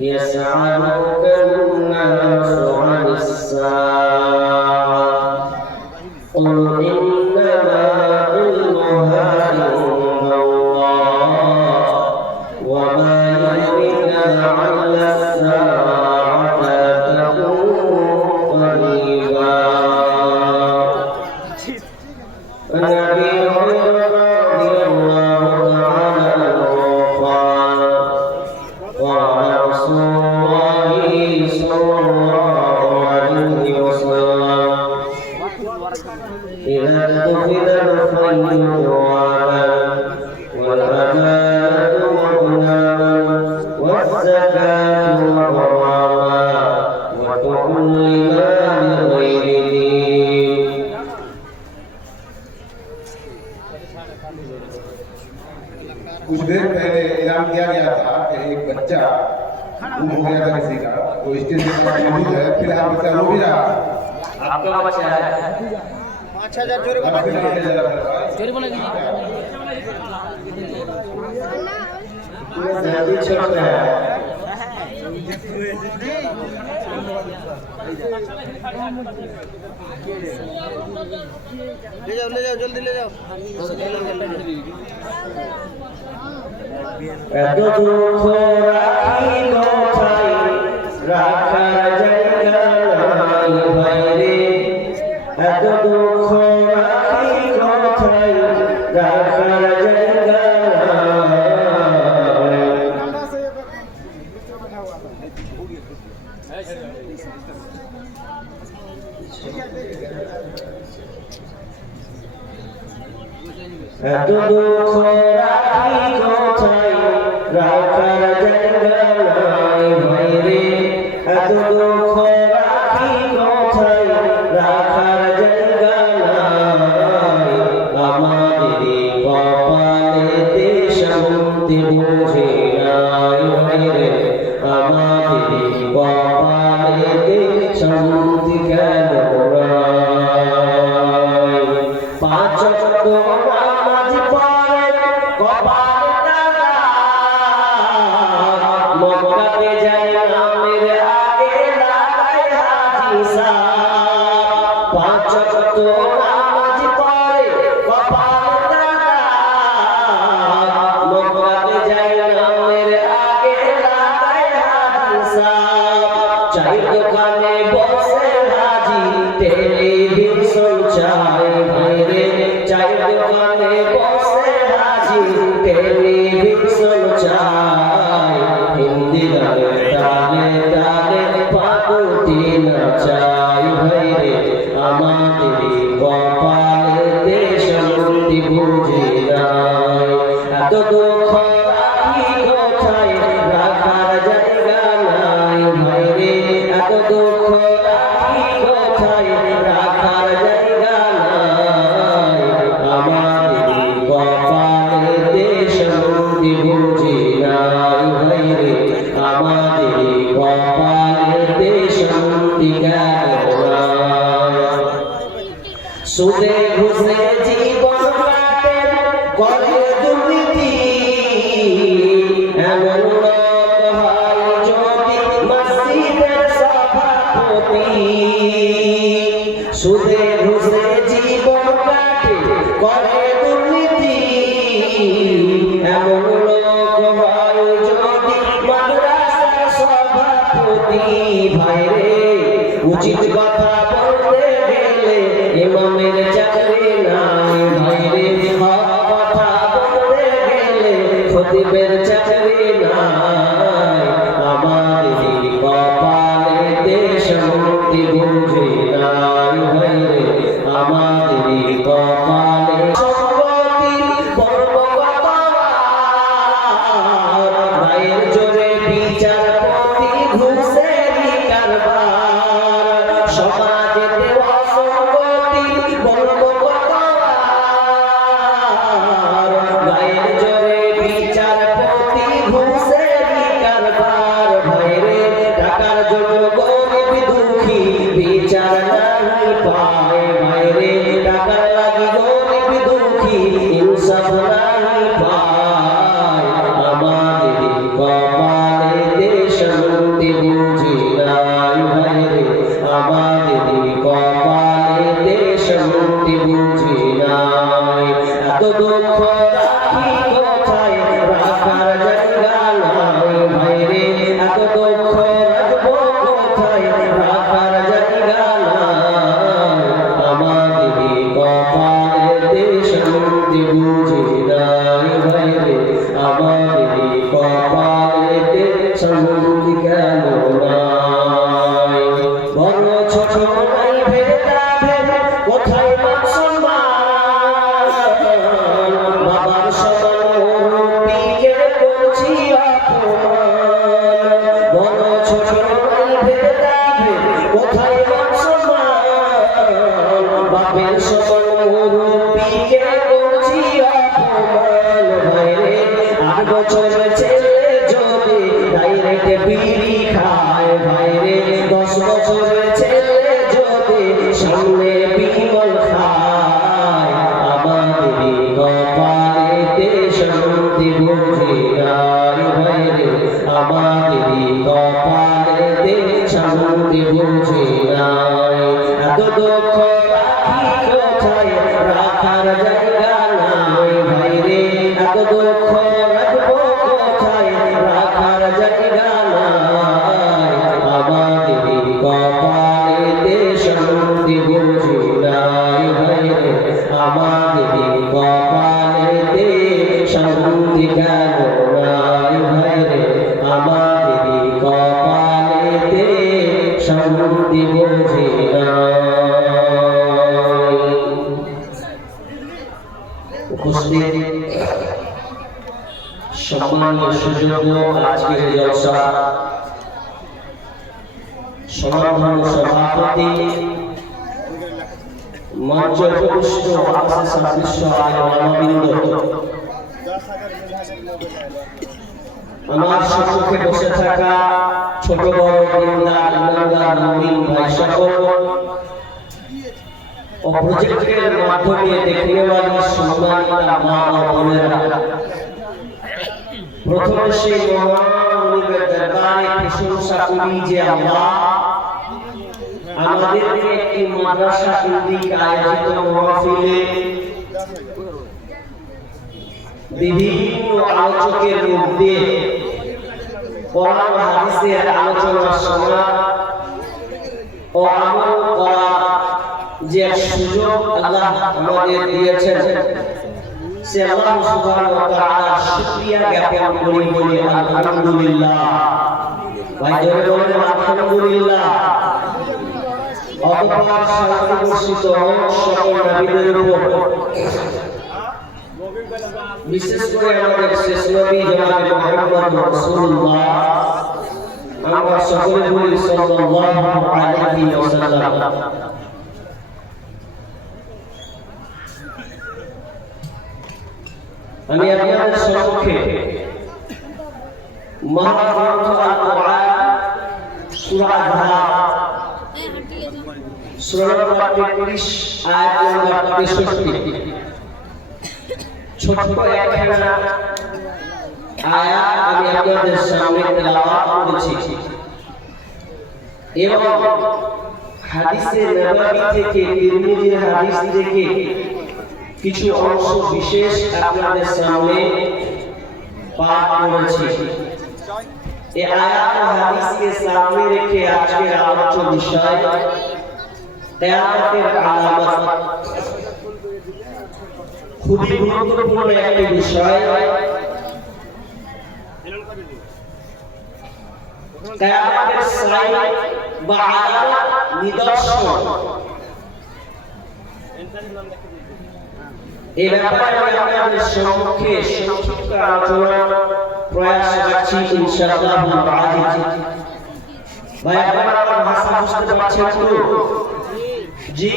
يسألك الناس عن الساعة قل إنما علمها عند الله وما يدريك لعل الساعة تكون قريبا. عن أبي هريرة رضي الله تعالى عنه قال قال رسول الله صلى الله عليه وسلم إذا اتخذ الخيل جوالا والأمانة غناما والزكاة غراما وكل ما لغير دين. कुछ देर पहले ऐलान किया गया था कि एक बच्चा गुम हो गया था किसी का, वो स्टेज पे मौजूद है। फिलहाल बच्चा रो भी रहा है। आपका बच्चा है 5000 जोरे बोला जल्दी छोड़ रहा है। ले जाओ जल्दी ले जाओ। এত দুঃখ রাখিল ঠাই রাখার জায়গা নাই বাইরে, এত দুঃখ রাখিল ঠাই রাখার জায়গা নাই। এত দুঃখ রাখিল ঠাই রাখার জায়গা নাই বাইরে, এত দুঃখ রাখিল ঠাই রাখার জায়গা নাই। আমাদের কপালেতে শান্তি বুঝে নাই বাইরে, আমাদের কপালেতে শান্তি কেন নাই। পাঁচ ওয়াক্ত নামাজ পড়ে কপালে দাদা, মক্কাতে যায় নামের আগে লাগায় হাজি সাহেব। পাঁচ ওয়াক্ত নামাজ পড়ে কপালে দাদা, মক্কাতে যায় নামের আগে লাগায় হাজি সাহেব। চাই দোকানে বসে হাজি টেলিভিশন চাই ভাইরে, চাই দোকানে বসে হাজি টেলিভিশন চাই। হিন্দি গানে তালে তালে পাকুতি নাচাই ভাইরে, আমাদের কপালেতে শান্তি বুঝি নাই। এত দুঃখ রাখি কোথায় রাখার জায়গা নাই ভাইরে, এত দুঃখ রাখি কোথায় রাখার জায়গা নাই। আমাদের কপালেতে শান্তি বুঝি নাই ভাইরে, আমাদের কপালেতে শান্তি কেন নাই। সুদে ঘুষে জীবন কাটে করে দুর্নীতি, এমন লোক হয় যদি মসজিদের সভাপতি। সুদে ঘুষে জীবন কাটে করে দুর্নীতি, এমন লোক হয় যদি মাদ্রাসার সভাপতি। ভাইরে উচিত কথা বলতে গেলে ইমামের চাকরি নাই ভাইরে, হক কথা বলতে গেলে খতিবের চাকরি নাই। আমাদের কপালেতে শান্তি বুঝি নাই ভাইরে, আমাদের কপালে সম্পত্তি পর্ব গায়ের জোরে বিচারপতি ঘুষেরই কারবার। পায় ভাইরে টাকার লাগি গরিব দুঃখী ইনসাফ নাই পায় আমাদের কপালেতে শান্তি বুঝি নাই ভাইরে আমাদের কপালেতে শান্তি বুঝি নাই এত দুঃখ রাখি কোথায় রাখার জায়গা নাই ভাইরে এত দুঃখ রাখবো কোথায় রাখার জায়গা নাই আমাদের কপালেতে শান্তি বুঝি নাই ভাইরে আমাদের কপালেতে শান্তি কেন নাই বড় ছোট নাই ভেদাভেদ কোথায় মান সম্মান বাবার সমান মুরব্বিকে করছি অপমান বড় ছোট নাই ভেদাভেদ কোথায় মান সম্মান বাপের সমান মুরব্বিকে করছি অপমান ভাইরে 8 বছরের ছেলে যদি ডাইরেক্ট বিড়ি খায় ভাইরে 10 বছরের ছেলে যদি সামনে বিমল খায় আমাদের কপালেতে শান্তি বুঝি নাই ভাইরে আমাদের কপালেতে শান্তি বুঝি নাই এত দুঃখ রাখি কোথায় রাখার জায়গা নাই ভাইরে এত দুঃখ রাখবো কোথায় রাখার জায়গা নাই আমাদের কপালেতে শান্তি বুঝি নাই ভাইরে আমাদের কপালেতে শান্তি কেন নাই ভাইরে আমাদের কপালেতে শান্তি বুঝি নাই উপস্থিত সম্মানীয় সুযোগ্য আজকের জলসা সমাধান সভাপতি মঞ্চ উপবিষ্ট আকাশে সদৃশ্য আয়োজনবৃন্দ আমার সম্মুখে বসে থাকা ছোট বড় দিনদার ইমানদার মুমিন ভাই সকল ও প্রজেক্টের মাধ্যমে দেখনেওয়ালি সম্মানিতা মা ও বোনেরা প্রথমে সেই মহান মুনিবের দরবারে প্রশংসা করি যে আল্লাহ আমাদেরকে একটি মাদ্রাসা কেন্দ্রিক আয়োজিত মাহফিলে বিভিন্ন আলোচকের মধ্যে কোরআন ও হাদিসের আলোচনা শোনা ও আমল করা যে সুযোগ আল্লাহ আমাদের দিয়েছেন সে আল্লাহ সুবহানাহু ওয়া তাআলার শুকরিয়া জ্ঞাপন করি বলে আলহামদুলিল্লাহ ভাই জোরে বলেন আলহামদুলিল্লাহ অতঃপর শান্তি বর্ষিত হোক সকল নবীদের উপর বিশেষ করে আমাদের শেষ নবী জনাবে মুহাম্মদ রাসূলুল্লাহ আমরা সকলে বলি সাল্লাল্লাহু আলাইহি ওয়াসাল্লাম আমি আপনাদের সম্মুখে মহাগ্রন্থ আল কোরআন সূরা আয-যারিয়াত সূরা নম্বর 33 আয়াত নম্বর 63 ছোট্ট একখানা আয়াত আমি আপনাদের সামনে তেলাওয়াত করেছি এবং হাদিসে নববী থেকে তিরমিজির হাদিস থেকে কিছু অংশ বিশেষ আপনাদের সামনে পাঠ করেছি এই আয়াত ও হাদিসকে সামনে রেখে আজকের আলোচ্য বিষয় কিয়ামতের আলামত খুবই গুরুত্বপূর্ণ একটি বিষয় কিয়ামতের সাইন বা আলামত নিদর্শন এই ব্যাপারে আমি আপনাদের সম্মুখে সংক্ষিপ্ত আলোচনা প্রয়াস করছি ইনশাআল্লাহ আজিজ ভাই আপনারা আমার ভাষা বুঝতে পারছেন তো জি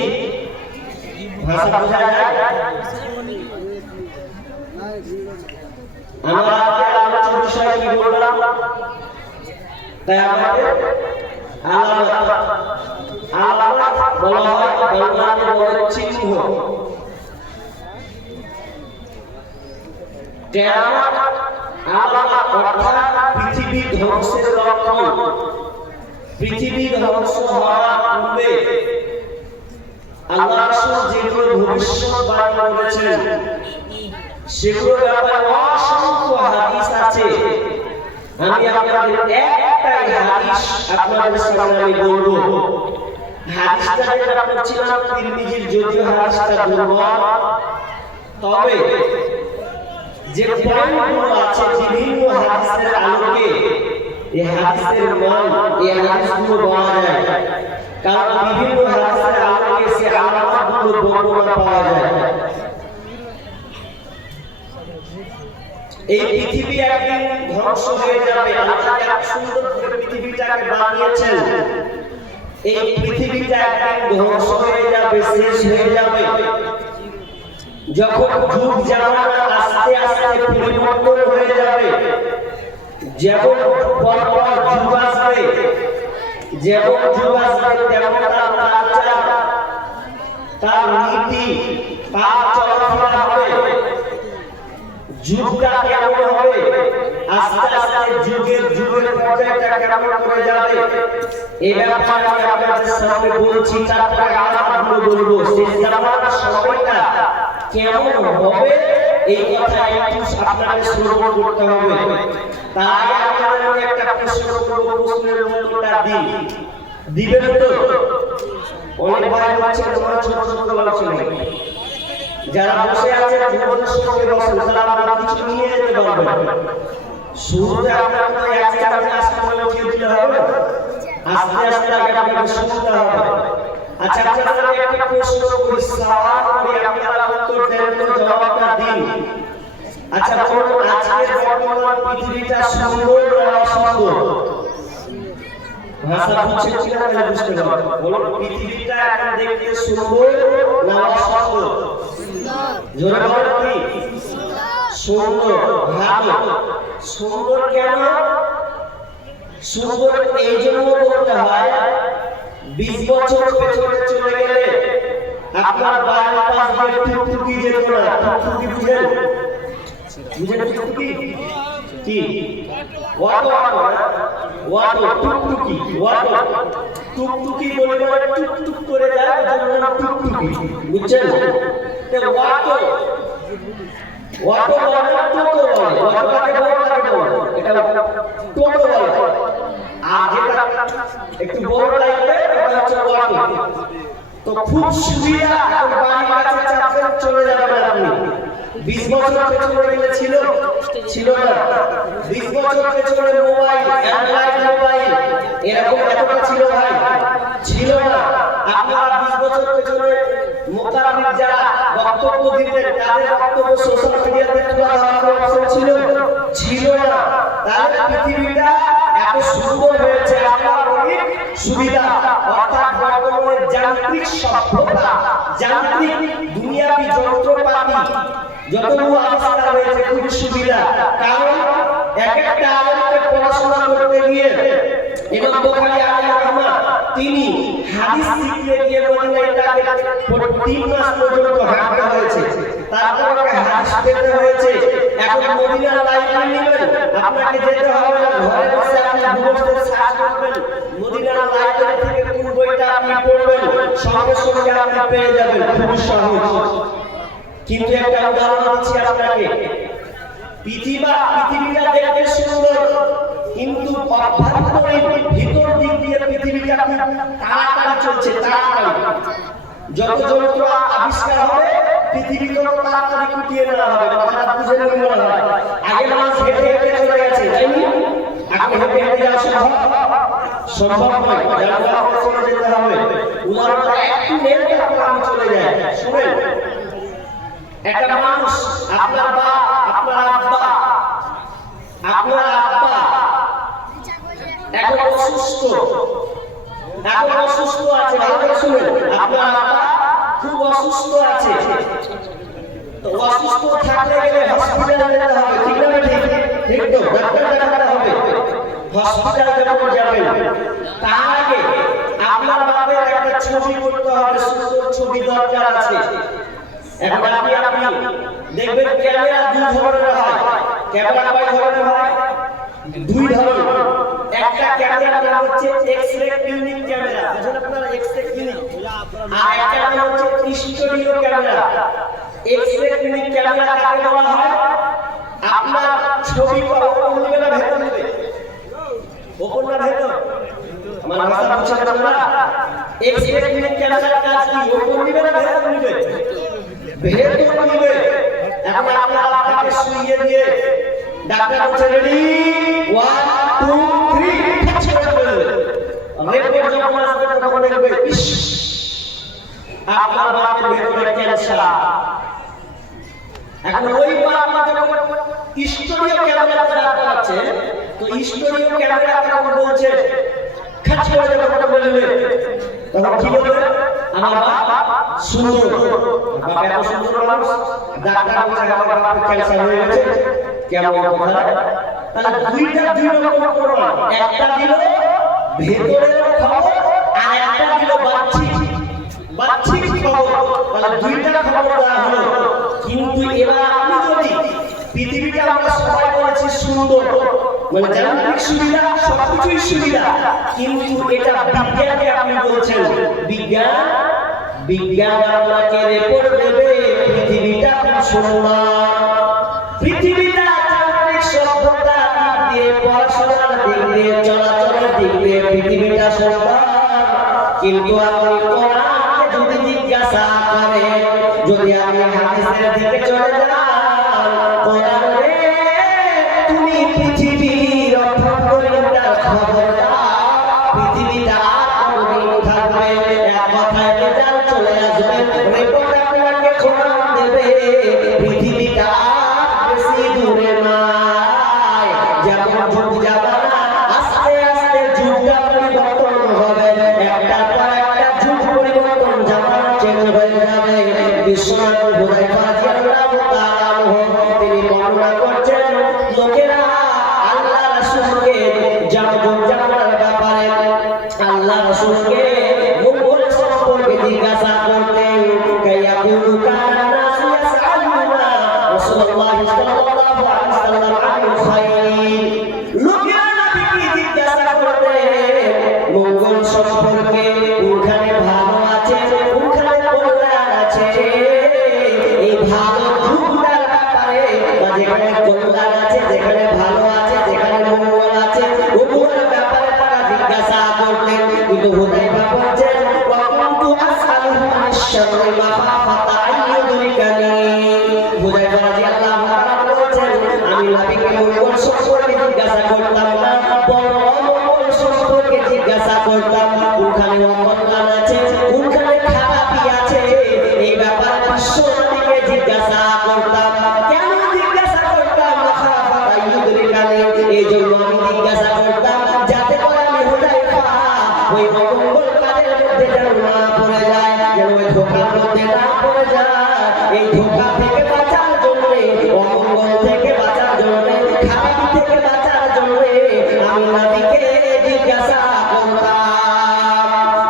ভাষা বোঝা যায় আমরা আজকে আলোচনার বিষয় কি বললাম কিয়ামতের আলামত। আলামত বলা হয় বাংলাতে বলে চিহ্ন। কিয়ামত আলামত অর্থাৎ পৃথিবী ধ্বংসের লক্ষণ। পৃথিবী ধ্বংস হওয়ার পূর্বে আল্লাহ রাসূল যেগুলো ভবিষ্যৎবাণী করেছেন সেগুলোর ব্যাপারে অসংখ্য হাদিস আছে। আমি আপনাদের একটাই হাদিস আপনাদের সামনে আমি বলবো। হাদিসটা যেটা পড়ছিলাম তিরমিজির, যদিও হাদিসটা দুর্বল, তবে যে পয়েন্টগুলো আছে বিভিন্ন হাদিসের আলোকে এই হাদিসের মান, এই হাদিসগুলো বলা যায়, কারণ বিভিন্ন হাদিসের আলোকে সে আলামতগুলো বর্ণনা পাওয়া যায়। এই পৃথিবী একদিন ধ্বংস হয়ে যাবে। আল্লাহ এত সুন্দর করে পৃথিবীটাকে বানিয়েছেন, এই পৃথিবীটা একদিন ধ্বংস হয়ে যাবে, শেষ হয়ে যাবে। যখন যুগ জামানা আস্তে আস্তে পরিবর্তন হয়ে যাবে, যেমন পরপর যুগ আসবে, যেমন যুগ আসবে তেমন তার কালচার, তার নীতি, তার চলাফেরা হবে। যুগটা কেমন হবে, আস্তে আস্তে যুগের পর্যায়টা কেমন করে যাবে, এই ব্যাপারে আমি আপনাদের সামনে বলছি। তারপরে আলাদা বলবো শেষ জামানার সময়টা কেমন হবে, এই কথা একটু আপনাদের শ্রবণ করতে হবে। তার আগে আপনাদের একটা প্রশ্ন করব, প্রশ্নের উত্তরটা দিবেন তো? অনেক ভাই বলছে তোমরা ছোট ছোট বলছো না, যারা বসে আছেন যুবকদের সঙ্গে বসেন, তারা আপনারা কিছু নিয়ে যেতে পারবেন। শুরুতে আপনারা তো এক চামচ আস্তে করে উঠিয়ে দিলে হবে, আস্তে আস্তে আগে আপনাকে শুনতে হবে। আচ্ছা, আপনাদের একটা প্রশ্ন করি, সওয়াল করি, আপনারা উত্তর দেন তো, জবাবটা দিন। আচ্ছা বলুন, আজকের বর্তমান পৃথিবীটা সুন্দর না অসুন্দর? ভাষা বুঝছেন কিনা তাহলে বুঝতে পারবেন। বলুন, পৃথিবীটা এখন দেখতে সুন্দর না অসুন্দর? জোরে বলেন কি? সুন্দর। ভালো। সুন্দর কেন? সুন্দর এই জন্য বলতে হয়, 20 বছর পেছনে চলে গেলে আপনার বাড়ির পাশ দিয়ে টুকটুকি যেত না। টুকটুকি বুঝেন? টুকটুকি কি? অটো টুকটুকি, অটো টুকটুকি বলে টুকটুক করে যায়, ওর নাম টুকটুকি, বুঝছেন? অটো বলে, টোটো বলে, অটোটাকে বলে, এটা টোটো বলে। আর যেটা একটু বড় টাইপের এটা হচ্ছে অটো। তো খুব সুবিধা, এখন বাড়ির কাছে চাপেন চলে যাবেন আপনি। 20 বছর পেছনে গেলে ছিল না। 20 বছর পেছনে মোবাইল, অ্যান্ড্রয়েড মোবাইল এরকম এতটা ছিল ভাই? ছিল না। আপনারা 20 বছর পেছনে মুতারাবিদ যারা বক্তব্য দিতেন, তাদের বক্তব্য সোশ্যাল মিডিয়াতে তুলে ধরার অপশন ছিল না। তাহলে পৃথিবীটা এত সুন্দর হয়েছে, আপনার অনেক সুবিধা। অর্থাৎ বর্তমানে যান্ত্রিক সভ্যতা, যান্ত্রিক দুনিয়াবি যন্ত্রপাতি যতগুলো আবিষ্কার হয়েছে, খুব সুবিধা। কারণ এক একটা আলেমকে পড়াশোনা করতে গিয়ে ইমাম বুখারী রাহিমাহুল্লাহ তিনি হাদিস শিখতে গিয়ে মদিনায় তাকে 3 মাস পর্যন্ত হাঁটতে হয়েছে, তারপর ওকে হাদিস পেতে হয়েছে। এখন মদিনার লাইব্রেরি নেবেন, আপনাকে যেতে হবে না, ঘরে বসে আপনি গুগলে সার্চ করবেন, মদিনার লাইব্রেরি থেকে কোন বইটা আপনি পড়বেন, সঙ্গে সঙ্গে আপনি পেয়ে যাবেন, খুব সহজ। কিন্তু একটা উদাহরণ দিচ্ছি আপনাকে, পৃথিবীটা দেখতে সুন্দর, কিন্তু অভ্যন্তরীণ ভিতর দিক দিয়ে পৃথিবীটা খুব তাড়াতাড়ি চলছে, তাড়াতাড়ি। যত যন্ত্র আবিষ্কার হবে পৃথিবী তত তাড়াতাড়ি কুটিয়ে নেওয়া হবে। কথাটা বুঝে নিতে হবে। আগে মানুষ হেঁটে হেঁটে চলে গেছে, তাই না? এখন হেঁটে হেঁটে যাওয়া সম্ভব নয়, যানবাহনে চলে যেতে হবে। উদাহরণটা একটু নেন, আমি চলে যাই। শুনেন, একটা মানুষ, আপনার বাপ, আপনার আব্বা এখন অসুস্থ আছে, ভালো করে শুনেন, আপনার আব্বা খুব অসুস্থ আছে। তো অসুস্থ থাকতে গেলে হসপিটালে যেতে হবে, ঠিক না? ঠিক তো, ডাক্তার দেখাতে হবে। হসপিটাল যখন যাবেন তার আগে আপনার বাপের একটা ছবি করতে হবে, সুন্দর ছবি দরকার আছে। এখন আপনি দেখবেন ক্যামেরা দুই ধরনের হয়। ক্যামেরা কয় ধরনের হয়? দুই ধরনের। একটা ক্যামেরার নাম হচ্ছে এক্স-রে ক্লিনিক ক্যামেরা, বুঝলেন আপনারা? X-ray clinic. আর একটা নাম হচ্ছে studio camera. X-ray clinic camera কাকে বলা হয়? আপনার ছবি ওপর নিবে না ভেতর নিবে? ওপর না ভেতর? আমার ভাষা বুঝছেন আপনারা? এক্স-রে ক্লিনিক ক্যামেরার কাজ কি? ওপর নিবে না ভেতর নিবে? ভেতর নিবে। এখন আপনারা আপনাকে শুইয়ে দিয়ে ডাক্তার বলছে রেডি 1 2 3 কাজ করে বলবে। রিপোর্ট যখন আসবে তখন দেখবে ইস আপনার বাপের ভেতরে ক্যান্সার। এখন ওই বাবা যখন স্টুডিও ক্যামেরাতে ডাক্তার আছে, তো স্টুডিও ক্যামেরা তখন বলছে কাজ করে যখন বলবে তখন কি বলবে? আমার বাপ সুন্দর, বাপ এত সুন্দর মানুষ, ডাক্তার বলছে আমার বাপের ক্যান্সার হয়ে গেছে। কেমন কথা? তাহলে দুই রকম প্রমাণ, একটা দিল ভেতরের খবর আর একটা দিল বাহ্যিক খবর। তাহলে দুইটা খবর দেওয়া হলো। কিন্তু এবার আপনি যদি পৃথিবীটা আমরা সবাই বলেছি সুন্দর, মানে যান্ত্রিক সুবিধা সবকিছুই সুবিধা, কিন্তু এটা বিজ্ঞানকে আপনি বলছেন বিজ্ঞান আপনাকে রিপোর্ট দেবে পৃথিবীটা খুব সুন্দর, পৃথিবীটা যান্ত্রিক সভ্যতা দিক দিয়ে, পড়াশোনার দিক দিয়ে, চলাচলের দিক দিয়ে পৃথিবীটা সুন্দর। কিন্তু আপনি কোরআনকে যদি জিজ্ঞাসা করেন, যদি আপনি হাদিসের দিকে চলে যান, কোরআন রে তুমি পৃথিবীর অভ্যন্তরীণতার খবর দাও, পৃথিবীটা কোনদিন থাকবে? এক কথায় রেজাল্ট চলে আসবে, রিপোর্ট আপনাকে কোরআন দেবে পৃথিবীটা বেশি দূরে নাই। যেমন যুগ জামানা আস্তে আস্তে যুগটা পরিবর্তন হবে, একটার পর একটা যুগ পরিবর্তন, জামানা চেঞ্জ হয়ে যাবে। বিশ্বনাথ হুযায়ফা রাদিয়াল্লাহু তাআলা আনহু তিনি বর্ণনা করছেন, লোকেরা আল্লাহ রাসূলকে জামানার ব্যাপারে আল্লাহ রাসূলকে মঙ্গল সম্পর্কে জিজ্ঞাসা করতেন। কায়াকুলু কানা নাসু ইয়াসআলুনা রাসূলুল্লাহ সাল্লাল্লাহু আলাইহি ওয়াসাল্লাম আনিল খায়র। লোকেরা নবীকে জিজ্ঞাসা করতেন মঙ্গল সম্পর্কে, ওখানে ভালো আছে, ওখানে কল্যাণ আছে। এই ভালো যুগটার ব্যাপারে, বা যেখানে কল্যাণ আছে, যেখানে ভালো আছে, যেখানে মঙ্গল আছে, ওগুলোর ব্যাপারে তারা জিজ্ঞাসা করতেন। কিন্তু হুযায়ফা বলছেন ওয়াকুনতু আসআলুহু আনিশ শাররি মাখাফাতা আইয়ুদরিকানি। হুযায়ফা রাদিয়াল্লাহু তাআলা বলছেন আমি নবীকে মঙ্গল সম্পর্কে জিজ্ঞাসা করতাম না, বরং অমঙ্গল সম্পর্কে জিজ্ঞাসা করতাম। ওখানে অকল্যাণ আছে, ওখানে খারাপই আছে, এই ব্যাপারে বিশ্ব নবীকে জিজ্ঞাসা করতাম। কেন জিজ্ঞাসা করতাম? মাখাফাতা আইয়ুদরিকানি, এই জন্য আমি জিজ্ঞাসা করতাম যাতে করে আমি হুযায়ফা ওই অমঙ্গল কাজের মধ্যে যেন না পড়ে যায়, যেন ওই ধোঁকার মধ্যে না পড়ে যায়। এই ধোঁকা থেকে বাঁচার জন্য, অমঙ্গল থেকে বাঁচার জন্য, খারাপ থেকে বাঁচার জন্য আমি নবীকে জিজ্ঞাসা করতাম।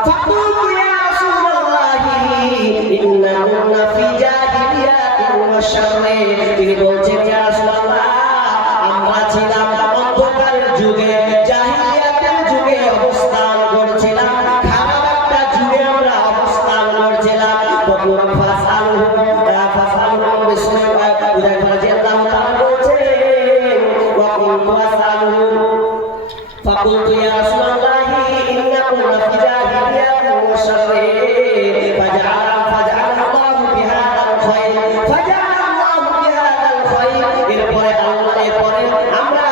ফাকুলতু ইয়া রাসূলুল্লাহি ইন্না কুন্না ফি জাহিলিয়াতিন ওয়া শাররি। তিনি বলছেন ইয়া রাসূলুল্লাহ আমরা ছিলাম অন্ধকারের যুগে, জাহিলিয়াতের যুগে অবস্থান করছিলাম, খারাপ একটা যুগে আমরা অবস্থান করছিলাম। তখন ফাসালুহু বিসমিল্লাহ হুযায়ফা রাদিয়াল্লাহু তাআলা বলছেন ওয়াকুনতু আসআলুহু ফাকুলতু ইয়া রাসূলুল্লাহি ইন্না কুন্না ফি জাহিলিয়াতিন ওয়া শাররি ফাজআলাল্লাহু বিহাদাল খায়র ফাজআলাল্লাহু বিহাদাল খায়র। এরপরে এরপরে আমরা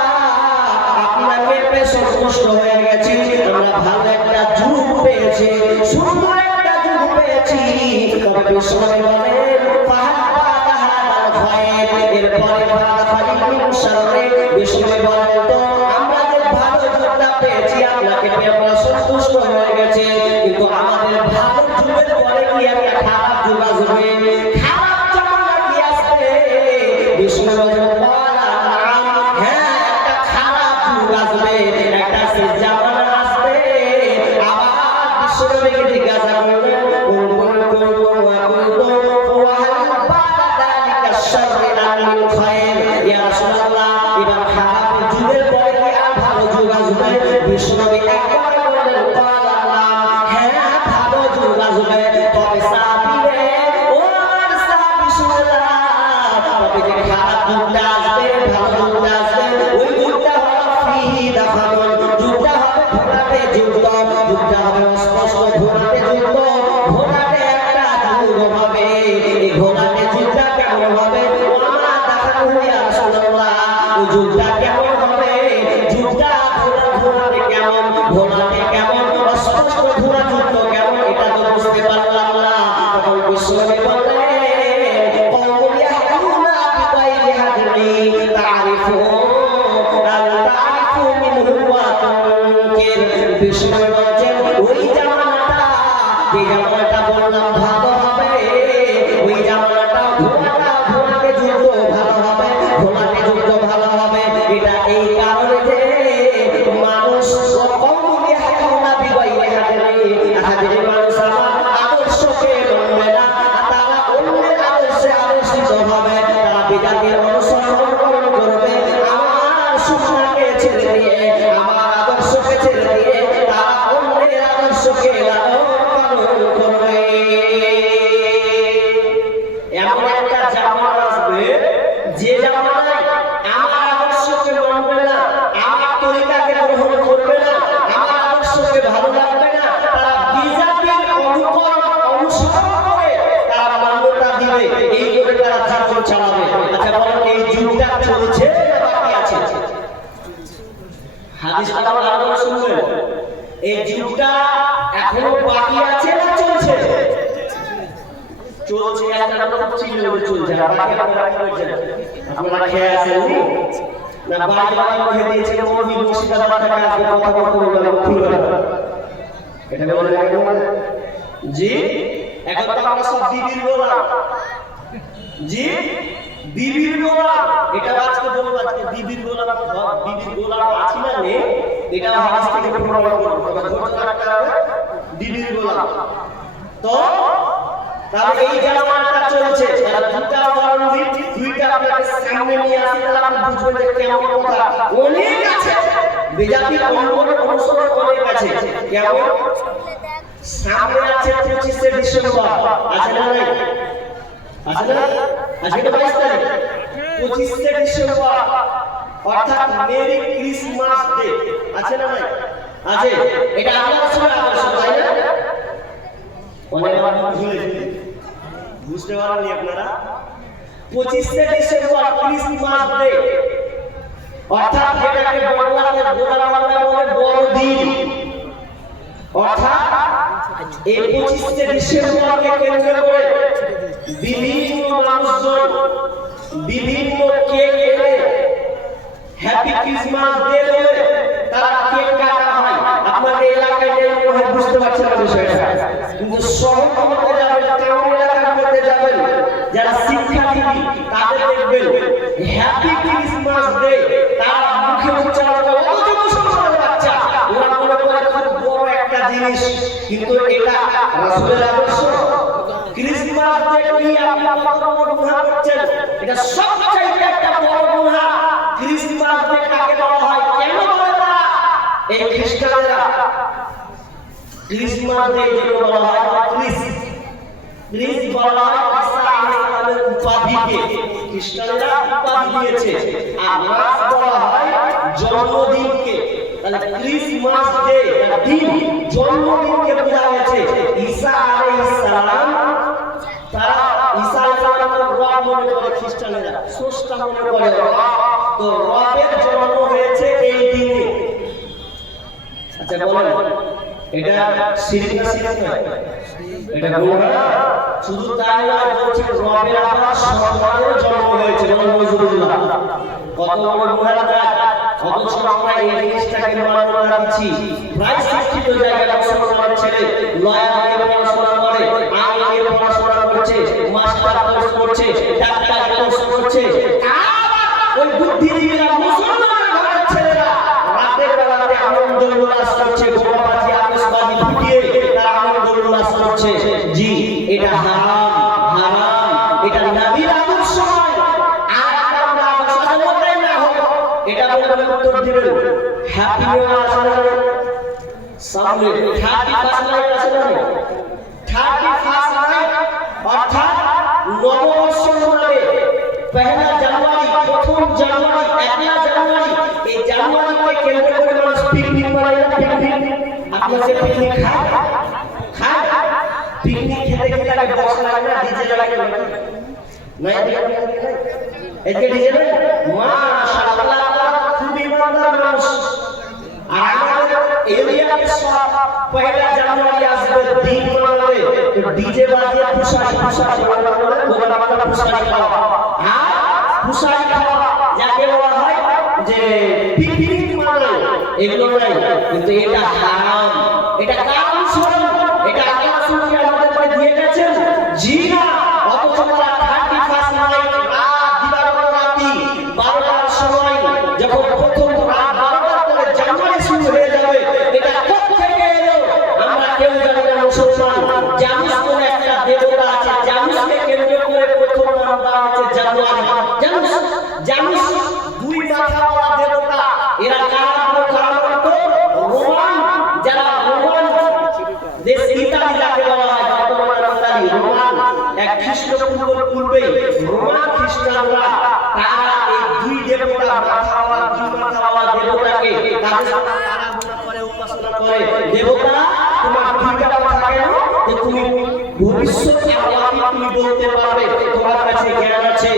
আপনাকে পেয়ে সন্তুষ্ট হয়ে গেছি, আমরা ভালো একটা যুগ পেয়েছি, সুন্দর একটা যুগ পেয়েছি। তবে বিশ্বনবী বলেন ফাহাদা হাদাল খায়র, এরপরে ফালিমিন শাররি। বিশ্বনবী বলেন তো আমরা যে ভালো যুগটা পেয়েছি, আপনাকে পেয়ে আমরা সন্তুষ্ট হয়ে গেছি, কিন্তু আমাদের ভালো যুগের পরে কি একটা খারাপ যুগ আসবে? খারাপ জামানা কি আসবে? বিশ্বনবী বলেন হ্যাঁ, একটা খারাপ যুগ আসবে, বিশ্বনবীকে জিজ্ঞাসা করলেন এবার খারাপের যুগের পরে কি আর ভালো যুগ আসবে? বিশ্বনবী একবার বললেন হ্যাঁ ভালো যুগ আসবে, তবে সাহাবীরে ও আমার সাহাবী শুনলাম, তবে যে খারাপ যুগটা আসবে ভালো যুগটা আসবে ওই যুগটা হলো ফিহি দাফানুন, যুগটা হবে ঘোড়াতে যুদ্ধ, যুগটা হবে অস্পষ্ট ঘোড়াতে যুদ্ধ, ঘোড়াতে একটা যুগ হবে। এই ঘোড়াতে যুগটা কেমন হবে? ওমা দেখানো ইয়া রাসূলুল্লাহ, ওই যুগটা কেমন হবে? যুগটা ঘোড়াতে কেমন, ঘোড়াতে কেমন, অস্পষ্ট ঘোড়া যুদ্ধ কেমন, এটা তো বুঝতে পারলাম না। তখন বিশ্বনবী বললেন কওমুন ইয়াহকুনা বিগাইরি হাদনি তারিফু মিনহু ওয়া তুনকির। বিশ্বনবী বলছেন ওই জামানাটা, যে জামানাটা বললাম ভালো হবে, ওই জামানাটা ঘোড়াতে যুদ্ধ ভালো হবে, ঘোড়াতে যুদ্ধ ভালো হবে। এটা এই কারণে যে মানুষ কওমুন ইয়াহকুনা বিগাইরি হাদনি, মানুষ আমার আদর্শকে মানবে না, তারা অন্যের আদর্শে আদর্শিত হবে, তারা বিজাতির অনুসরণ করবে, আমার সুন্নাহকে ছেড়ে দিয়ে, আমার আদর্শকে ছেড়ে দিয়ে তারা অন্যের আদর্শকে লালন পালন করবে। এমন একটা জামানা আসবে যে জামানায় আমার আদর্শকে মানবে না, আমার তরিকাকে গ্রহণ করবে না, আমার আদর্শকে ভালো লাগবে না, তারা বিজাতির অনুসরণ করে তারা মান্যতা দিবে, এই করে তারা জীবন চালাবে। আচ্ছা বলেন এই যুগটা চলছে না বাকি আছে? হাদিস আপনারা ভালো শুনবেন, এই যুগটা এখনো বাকি আছে না চলছে? চলছে, একটা লোক ছিল চলছে, আর বাকি আপনারা কি করছেন? আপনারা খেয়ে আছেন না বাড়ি বাড়ি বলে দিয়েছেন মৌলভী মুর্শিদাবাদ থেকে আজকে কথা বলতে বললাম খুলবে না, এটা বলে কেন? জি এখন তো আমরা সব দিদির গোলাম, জি দিদির গোলাম, এটা আজকে বলবো, আজকে দিদির গোলাম, দিদির গোলাম আছি না নেই এটা হাদিস থেকে প্রমাণ করব, তবে ধৈর্য রাখতে হবে, দিদির গোলাম। তো তাহলে এই জামানাটা চলছে, তাহলে দুটা উদাহরণ দিই, দুইটা আপনাকে সামনে নিয়ে আসি, তাহলে আপনি বুঝবেন যে কেমন কথা অনেক আছে, বিজাতির অনুসরণ অনেক আছে। কেমন? সামনে আছে 25শে ডিসেম্বর, আছে না নাই? আছে না? আজকে তো 22 তারিখ, 25শে ডিসেম্বর অর্থাৎ মেরি ক্রিসমাস ডে, আছে না নাই? আছে। এটা আল্লাহর রাসূলের আদর্শ, তাই না? অনেক বুঝতে পারেননি আপনারা? 25শে ডিসেম্বর ক্রিসমাস ডে, অর্থাৎ যেটাকে বাংলাতে গোড়া বাংলা বলে বড়দিন, অর্থাৎ এই 25শে ডিসেম্বরকে কেন্দ্র করে বিভিন্ন মানুষজন বিভিন্ন কেক এনে হ্যাপি ক্রিসমাস ডে বলে তারা কেক কাটা হয়। আপনাদের এলাকায় নেই মনে হয়, বুঝতে পারছেন না বিষয়টা, কিন্তু শহর মধ্যে যাবেন, টাউন এলাকার মধ্যে যাবেন, যারা শিক্ষাজীবী তাদের দেখবেন হ্যাপি ক্রিসমাস ডে তারা মুখে উচ্চারণ করে, অথচ মুসলমান বাচ্চা ওরা মনে করে খুব বড় একটা জিনিস, কিন্তু এটা রাসূলের আদর্শ। ক্রিসমাস ডে কি আপনি কত বড় গুনাহ করছেন? এটা সবচেয়ে একটা বড় গুনাহ। ক্রিসমাস ডে কাকে বলা হয়, কেন বলে তারা? এই খ্রিস্টানরা ক্রিসমাস ডে যেটা বলা হয়, ক্রিস বলা হয় ঈসা আলাইহিস সালামের উপাধিকে, খ্রিস্টানরা উপাধি দিয়েছে, আর মাস বলা হয় জন্মদিনকে। তাহলে ক্রিসমাস ডে দিন জন্মদিনকে বোঝা হয়েছে। ঈসা আলাইহিস সালাম, তারা ঈসা আলাইহিস সালামকে রব মনে করে খ্রিস্টানেরা, স্রষ্টা মনে করে, তো রবের জন্ম হয়েছে এই দিনে। আচ্ছা বলেন এটা শিরক না শিরক নয়? এটা গুনাহ। শুধু তাই নয়, বলছে রবের আবার সন্তানের জন্ম হয়েছে, নাউযুবিল্লাহ। কত বড় গুনাহ! অথচ আমরা এই জিনিসটাকে মান্যতা দিচ্ছি। প্রায় শিক্ষিত জায়গায় মুসলমান ছেলে লয়ার নিয়ে পড়াশোনা করে, আইন নিয়ে পড়াশোনা করছে, মাস্টার কোর্স করছে, ডাক্তার কোর্স করছে, ওই বুদ্ধিজীবীরা মুসলমানের ঘরের ছেলেরা রাতের বেলাতে আনন্দ উল্লাস করছে, বোমাবাজি আতশবাজি ফুটিয়ে তারা বলছে জি এটা হারাম হারাম, এটা নবীর আদর্শ নয়। আর আমরা আদর্শের মধ্যে না হোক এটা বলবেন, উত্তর দিবেন হ্যাপি নিউ ইয়ার আসলে সামনে 31 নাইট আছে না, 31 নাইট অর্থাৎ নববর্ষ মানে পহেলা জানুয়ারি, প্রথম জানুয়ারি, 1 জানুয়ারি, এই জানুয়ারিকে কেন্দ্র করে মানুষ পিকনিক মানায় না, পিকনিক। আপনারা যে পিকনিক খান পিকনিক খেতে খেতে আগে বক্স লাগে না, ডিজে লাগে না, এদিকে ডিজে না, মাশাআল্লাহ খুবই মজার মানুষ। আর আমাদের এরিয়াতে সব পহেলা জানুয়ারি আসবে দিন মানবে তো ডিজে বাজিয়ে পুষারি খাওয়া, আর পুষারি খাওয়া যাকে বলা হয় যে পিকনিক মানানো, এগুলো নাই। কিন্তু এটা হারাম, এটা কারণ শুনুন, এটা আল্লাহ রাসূল আমাদের করে দিয়ে গেছেন জি না। অথচ তারা 31 নাইট রাত দিবাগত রাতি 12টার সময় যখন প্রথম রাত 12টার পরে জানুয়ারি শুরু হয়ে যাবে, এটা কোথেকে এলো আমরা কেউ জানি না। মুসলমান জানুস বলে একটা দেবতা আছে, জানুসকে কেন্দ্র করে প্রথম নাম দেওয়া হচ্ছে জানুয়ারি। জানুস দুই মাথাওয়ালা দেবতা, এরা কারা করতো? রোমান, যারা রোমান দেশ ইতালি যাকে বলা হয়, বর্তমানে ইতালি রোমান, এক খ্রিস্টপূর্ব পূর্বে রোমান খ্রিস্টানরা তারা এই দুই দেবতা মাথাওয়ালা, দুই মাথাওয়ালা দেবতাকে তাদের আরাধনা করে, উপাসনা করে। দেবতা তোমার দুইটা মাথা কেন? যে তুমি ভবিষ্যতে আল্লাহকে তুমি বলতে পারবে, তোমার কাছে জ্ঞান আছে,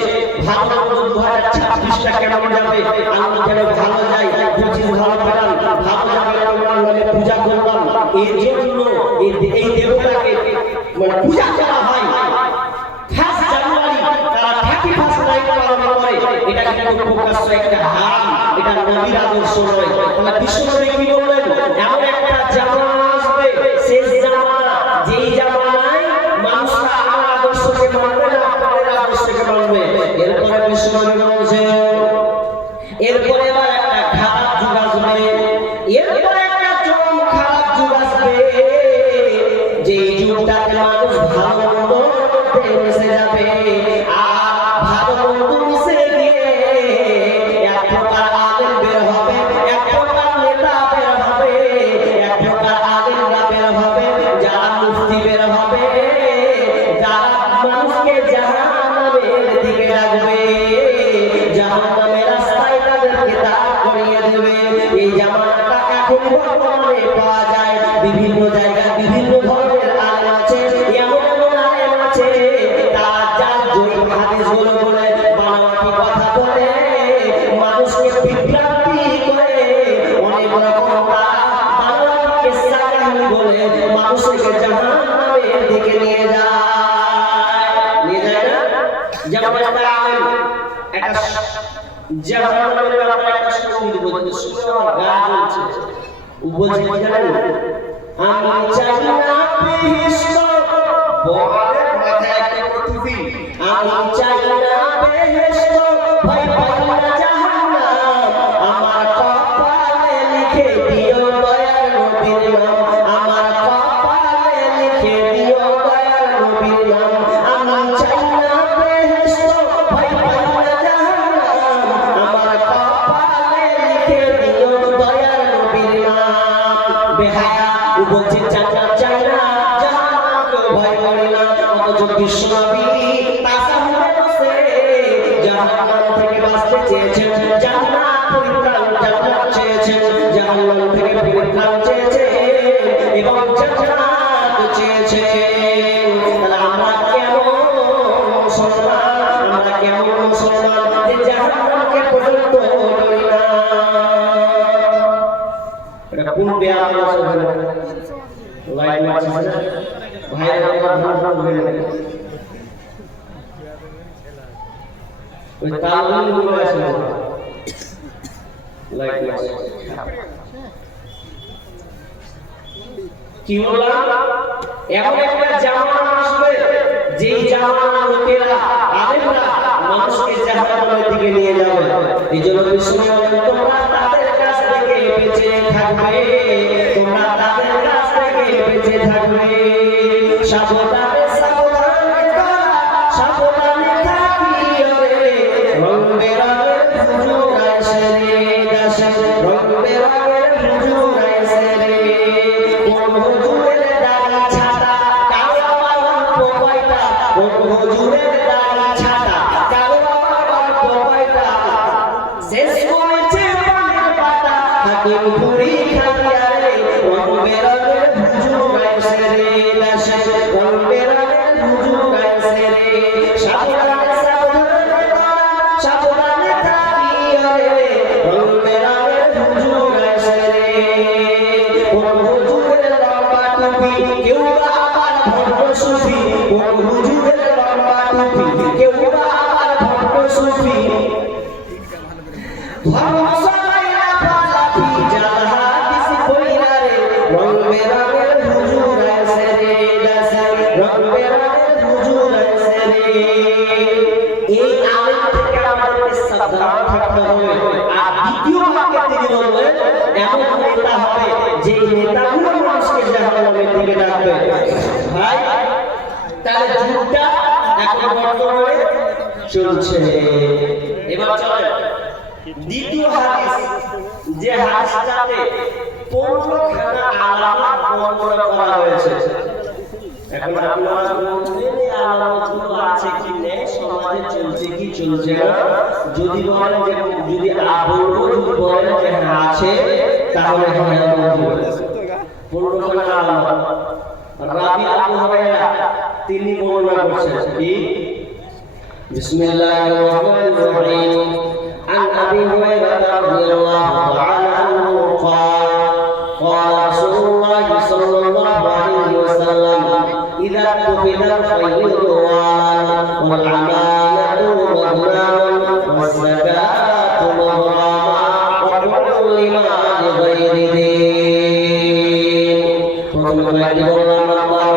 ভালো মন্দ 2026টা কেমন যাবে, আল্লাহ যেন ভালো যায়, বুঝি ভালো পেলাম, ভালো যাবে, আমরা মানে পূজা করলাম। এর জন্য এই দেবতাকে মানে পূজা করা হয়। 1 জানুয়ারি তারা 31 নাইট পালন করে, এটা কিন্তু প্রকাশ্য একটা হারাম, এটা নবীর আদর্শ নয়। তাহলে বিশ্বনবী কি বললেন? এমন একটা জামানা আসবে, শেষ জামানা, যেই জামানায় মানুষরা আমার আদর্শকে মানবে না, আপনাদের আদর্শকে মানবে। এরপরে বিশ্বনবী বলছেন এরপরে আবার একটা খারাপ যুগ আসবে, এরপরে একটা চরম খারাপ যুগ আসবে, যেই যুগটাতে মানুষ ভালো মন্দ মিশে যাবে। আর ভালো মন্দ মিশে গিয়ে এক প্রকার আলেম বের হবে, এক প্রকার নেতা বের হবে, এক প্রকার আলেমরা বের হবে, যারা মুফতি বের হবে, যারা মানুষকে জাহান্নামের দিকে রাখবে, জাহান্নামের রাস্তায় তাদেরকে দাঁড় করিয়ে দেবে। এই জামানাটা এখন বর্তমানে পাওয়া যায় বিভিন্ন জায়গায়, বিভিন্ন ধরনের আলেম আছে, এমন এমন আলেম আছে তারা যার জয়ী হাদিসগুলো বলে, বানোয়াটি কথা বলে, মানুষকে বিভ্রান্তি করে, অনেক রকম বানোয়াটি কিসসা কাহিনী বলে মানুষকে জাহান্নামের দিকে নিয়ে যায় না? যেমন একটা আলেম একটা জাহান্নামের ব্যাপারে একটা সঙ্গীত বলছে, শুনে আমার গা জ্বলছে। ও বলছে কি জানেন? আমি চাই না বেহেশত, বড়ের মাথায় একটা টুপি, আমি চাই না বেহেশত, ভয় পাই না জাহান্নাম, আমার কপালে লিখে দিও দয়ার নবীর নাম, আমার কপালে লিখে দিও দয়ার নবীর নাম। আমি চাই না বেহেশত, ভয় পাই না জাহান্নাম, আমার কপালে লিখে দিও দয়ার নবীর নাম। বেহায়া ও বলছে জান্নাত চাই না, জাহান্নামকে ভয় করি না। অথচ বিশ্বনবী তাসাহুদে বসে জাহান্নাম থেকে বাঁচতে চেয়েছেন, জান্নাত পরিত্রাণ, জান্নাত চেয়েছেন, জাহান্নাম থেকে পরিত্রাণ চেয়েছেন এবং জান্নাত চেয়েছেন। তাহলে আমরা কেমন মুসলমান, আমরা কেমন মুসলমান যে জাহান্নামকে পর্যন্ত ডরি না? এটা কোন বেয়াদব আছে? লাইন মারছে না ভাইরা, আমার ধান হয়ে গেল ওই তালগুলো গুলো আছে লাইন মারছে। কি বললাম? এমন একটা জামানা আসবে, যেই জামানা লোকেরা, আলেমরা মানুষকে জাহান্নামের দিকে নিয়ে যাবে। এই জন্য বিশ্বনবী বলেন, তোমরা তাদের কাছ থেকে বেঁচে থাকবে, তোমরা তাদের কাছ থেকে বেঁচে থাকবে। সাবধানে সাবধানে সাবধানে থাকিও রে রং বেরঙের হুজুর আইছে রে দেশে রং বেরঙের হুজুর আইছে রে কোন হুজুরের দাড়ি ছাটা কালো আমার পোকয়টা কোন হুজুরের দাড়ি ছাটা কালো আমার পোকয়টা শেষ করেছে পানের পাতা হাকিম পুরি খাইয়া রে রং বেরঙের হুজুর আইছে রে দেশে রং বেরঙের হুজুর আইছে রে সাবধানে সাবধানে সাবধানে থাকিও রে রং বেরঙের হুজুর আইছে রে কোন হুজুরের লম্বা টুপি কেউ বা আবার ভণ্ড সুফি কোন হুজুরের লম্বা টুপি কেউ বা আবার ভণ্ড সুফি ধর্ম সবাইরা পালাফি জালহা দিছি কইরা রে রং বেরঙের হুজুর আইছে রে দেশে রং বেরঙের হুজুর আইছে রে এই আলেম থেকে আমাদেরকে সাবধান থাকতে হবে আর দ্বিতীয় বাক্যে তিনি বললেন এমন নেতা হবে যে নেতাগুলো মানুষকে জাহান্নামের দিকে ডাকবে ভাই তাহলে যুগটা এখন বর্তমানে চলছে এবার চলেন দ্বিতীয় হাদিস যে হাদিসটাতে 15 খানা আলামত বর্ণনা করা হয়েছে এখন আপনারা বলবেন এই আলামতগুলো আছে কি নেই সমাজে চলছে কি চলছে না যদি বলেন যে যদি বলবো যদি বলেন যে হ্যাঁ আছে তাহলে হ্যাঁ বলবো 15 খানা আলামত রাবি আবু হুরায়রা তিনি বর্ণনা করছেন কি বিসমিল্লাহির রহমানির রহিম عن أبي هريرة رضي الله تعالى عنه قال قال رسول الله صلى الله عليه وسلم إذا اتخذ الخير والأمانة مغنما والزكاة مغراما وكل ما لغير دين প্রথমে বললাম নাম্বার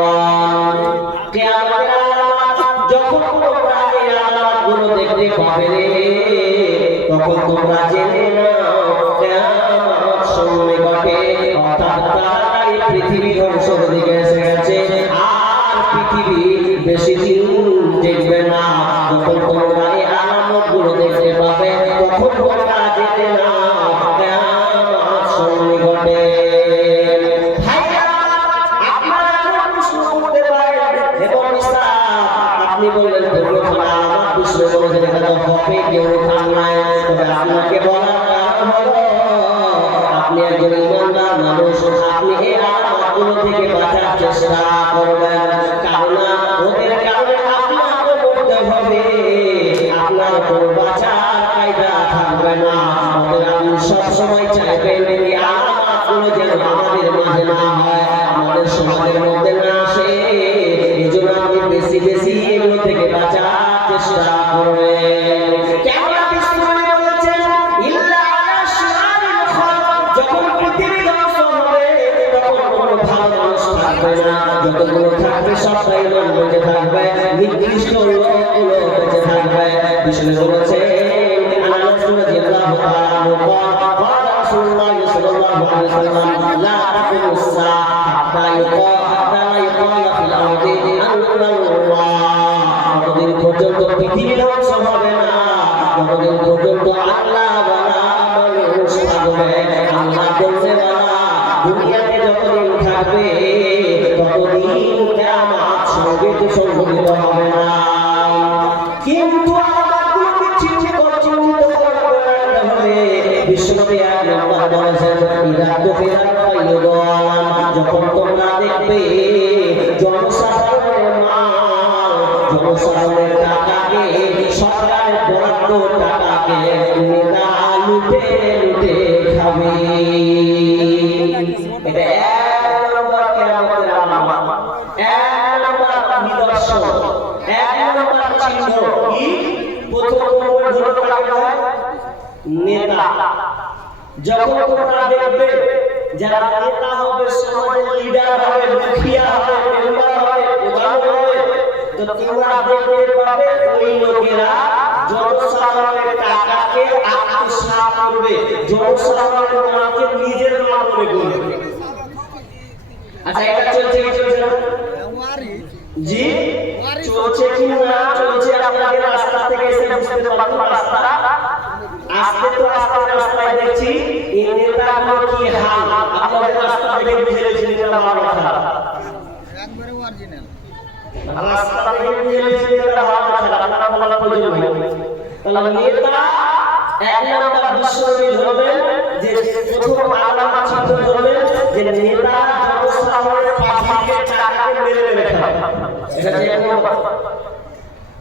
1 কিয়ামতের আলামত যখন তোমরা এই আলামতগুলো দেখতে পাবে তখন তোমরা জেনে নাও কিয়ামত সন্নিকটে অর্থাৎ তাড়াতাড়ি পৃথিবী ধ্বংসের দিকে এসে গেছে আর পৃথিবী বেশি দিন টিকবে না যখন তোমরা এই আলামতগুলো দেখতে পাবে তখন তোমরা জেনে নাও কিয়ামত সন্নিকটে আপনি বললেন ধর্ম খানা আমার বিশ্ব বলে দেখা হবে কেউ খানায় তবে আপনাকে বলা হলো আপনি একজন ইমানদার মানুষ আপনি এই আলামতগুলো থেকে বাঁচার চেষ্টা করবেন কারণ ওদের কারণে আপনাকে করতে হবে আপনার কোনো বাঁচার কায়দা থাকবে না ওদের আপনি সবসময় চাইবেন এই আলামতগুলো যেন আমাদের মাঝে না হয় আমাদের সমাজের মধ্যে না আসে এই জন্য আপনি বেশি বেশি এগুলো থেকে বাঁচার চেষ্টা করবেন কেন বিষ্ণু বলেছেন ইল্লা আলা শিরারিল খালক যখন পৃথিবী ধ্বংস হবে তখন কোনো ভালো মানুষ থাকবে না যতগুলো থাকবে সবাই বেঁচে থাকবে নির্দিষ্ট লোকগুলো বেঁচে থাকবে বিষ্ণু বলেছেন আনাস রাদিয়াল্লাহু তাআলা আনহু قال رسول الله صلى الله عليه وسلم لا تقوم الساعة حتى لا يقال في الأرض أن الله যতদিন পর্যন্ত পৃথিবী ধ্বংস হবে না ততদিন পর্যন্ত আল্লাহ ওয়ালা মানুষ থাকবে আল্লাহ বলতে ওয়ালা দুনিয়াতে যতদিন থাকবে ততদিন কিয়ামত সংঘটিত হবে না কিন্তু আমাদেরকে চিন্তা করতে হবে বিশ্বনবী এক নম্বর বলেছেন ইদা তুফিরাত ফায়ুদান যখন তোমরা দেখবে জনসাধারণের মাল জনসাধারণের টাকাকে সরকারের বরাদ্দ টাকাকে নেতা লুটে লুটে খাবে এটা এক নম্বর কিয়ামতের আলামত এক নম্বর নিদর্শন এক নম্বর চিহ্ন কি প্রথম নম্বর ধরে রাখবে নেতা যখন তোমরা দেখবে যারা নেতা হবে সমাজের লিডার হবে মুখিয়া হবে মেম্বার হবে প্রধান হবে তো তোমরা দেখতে পাবে ওই লোকেরা জনসাধারণের টাকাকে আত্মসাৎ করবে জনসাধারণের টাকাকে নিজের নাম করে করবে আচ্ছা এটা চলছে কি চলছে না জি চলছে কি না চলছে আপনাদের রাস্তা থেকে এসে বুঝতে পারবো রাস্তা আস্তে তো আস্তে রাস্তায় দেখছি এই নেতাগুলো কি হাল আপনাদের রাস্তা থেকে বুঝে গেছেন এটা আমার কথা একবারে অরিজিনাল রাস্তা থেকে বুঝে গেছেন এটা আমার কথা আপনারা বলার প্রয়োজন নেই তাহলে নেতা এক নাম্বার বিষয় ধরবেন যে প্রথম আলামত চিহ্ন ধরবেন যে নেতা জনসাধারণের পাবলিকের টাকাকে মেরে মেরে খায় এটা যে এক নাম্বার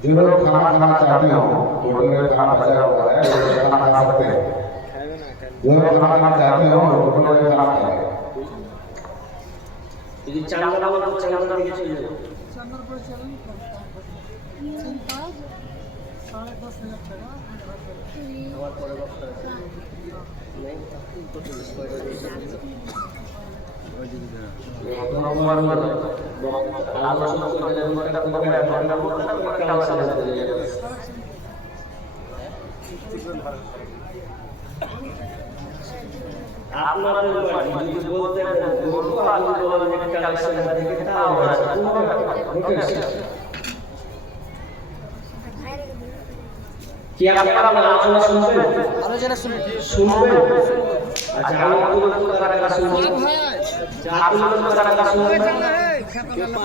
जो लोग खाना खाना चाहते हो होटल में खाना बचा हुआ है वो लोग खाना खा सकते हैं जो लोग खाना खाना चाहते हो होटल में खाना खाए যদি চাঙ্গা বলো তো চাঙ্গা দিকে চলে যাও चांदर पर चलन सिंताज 10,500 টাকা আমার পরে বক্তা নেই তো চলে স্কয়ার আলোচনা করতে একটা ঘন্টা বলতে একটা আলোচনা করতে আপনাদের যদি বলতে গরু আন্দোলন একটা কালেকশন থেকে তাও আছে কি আপনারা আলোচনা শুনবেন আলোচনা শুনুন শুনবেন আচ্ছা আমি তো কারা শুনবেন ভাই জাতুল কারা শুনবেন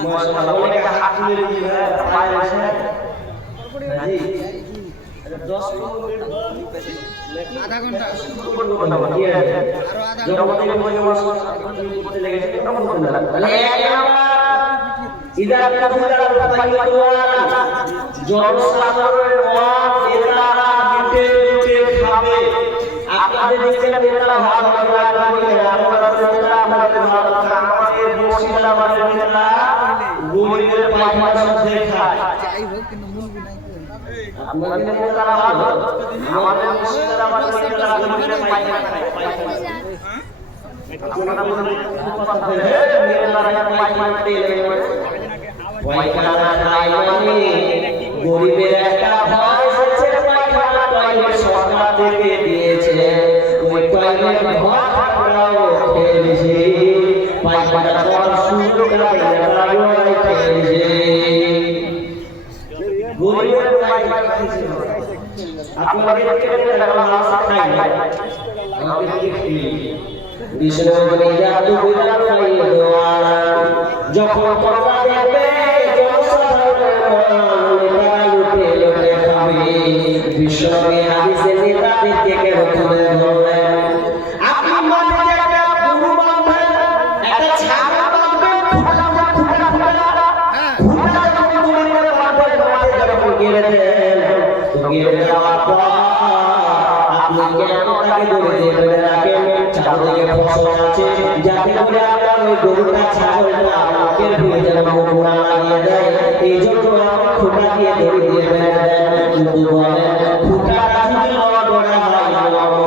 মাশাআল্লাহ অনেক হাত তুলে দিয়ে পায় আছে জি 10 মিনিট আধা ঘন্টা কি আছে জগতের পরিবেশ করতে লেগেছে কেমন করতে লাগবে ইদা কাবুলা ফাইয়াতুনা জনসাধারণের মত নেতারা মিটে মিটে খাবে আপনাদের দেখছেন নেতারা ভাগ করে রাখবে আপনারা নেতারা আমাদের ভালো আমাদের মুর্শিদা আমাদের নেতারা গরিবের পায়খানা মধ্যে খায় যাই হোক কিন্তু মূল বিনাই আপনাদের নেতারা ভালো আমাদের মুর্শিদা আমাদের নেতারা গরিবের পায়খানা খায় আপনারা বলেন কথা বলে মেরে লড়াই পায়খানা তেলে পায়খানা খায় মানে গরিবের একটা ভাই আছে পায়খানা টয়লেট সরকার থেকে দিয়েছে ওই টয়লেট ভাড়াও খেয়েছে পায়খানা করা শুরু করে লড়াই খেয়েছে গরিবের পায়খানা খেয়েছে আপনাদের থেকে লাভ খায় না আমাদের থেকে বিষ্ণু বলিয়া তুমি রাখাই দোয়ারা যখন কথা দেবে জনসাধারণের লুটে লুটে খাবে বিষ্ণু হাদিসে নেতাদেরকে কেন তুলে ধরলেন আপনি মনে একটা গরু বাঁধবেন একটা ছাগল বাঁধবেন খুঁটা যখন তুলে করে বাঁধবেন মাঠে যখন গেড়ে দেন গেড়ে দেওয়ার পর আপনি কেন তাকে ধরে দেখে রাখেন চারদিকে ফসল আছে যাতে করে আপনার ওই গরুটা ছাগলটা আমাদের হয়ে যেন মোড়া লাগিয়ে দেয় এই জন্য আপনি খুঁটা দিয়ে ধরে দিয়ে বেড়ে দেন কিন্তু বলেন খুঁটাটা যদি লড়া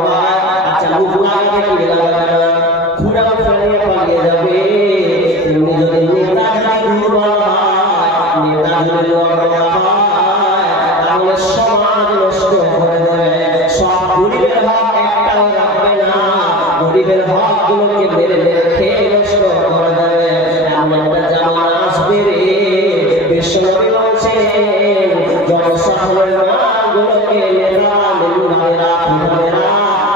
হয় আচ্ছা মুখ লাগাতে কি লাগাবে না খুঁটা ফেলে পালিয়ে যাবে তেমনি যদি নেতা যদি দুর্বল হয় নেতা যদি লড়া হয় তাহলে সমাজ নষ্ট করে দেবে সব গরিবের ভাগ একটাও রাখবে না গরিবের ভাগগুলোকে মেরে মেরে খেয়ে নষ্ট করে দেবে এমন একটা জামানা আসবে রে বিশ্বনবী বলছেন জনসাধারণের ভাগগুলোকে নেতা মেলুভাবেরা ফুটাবেরা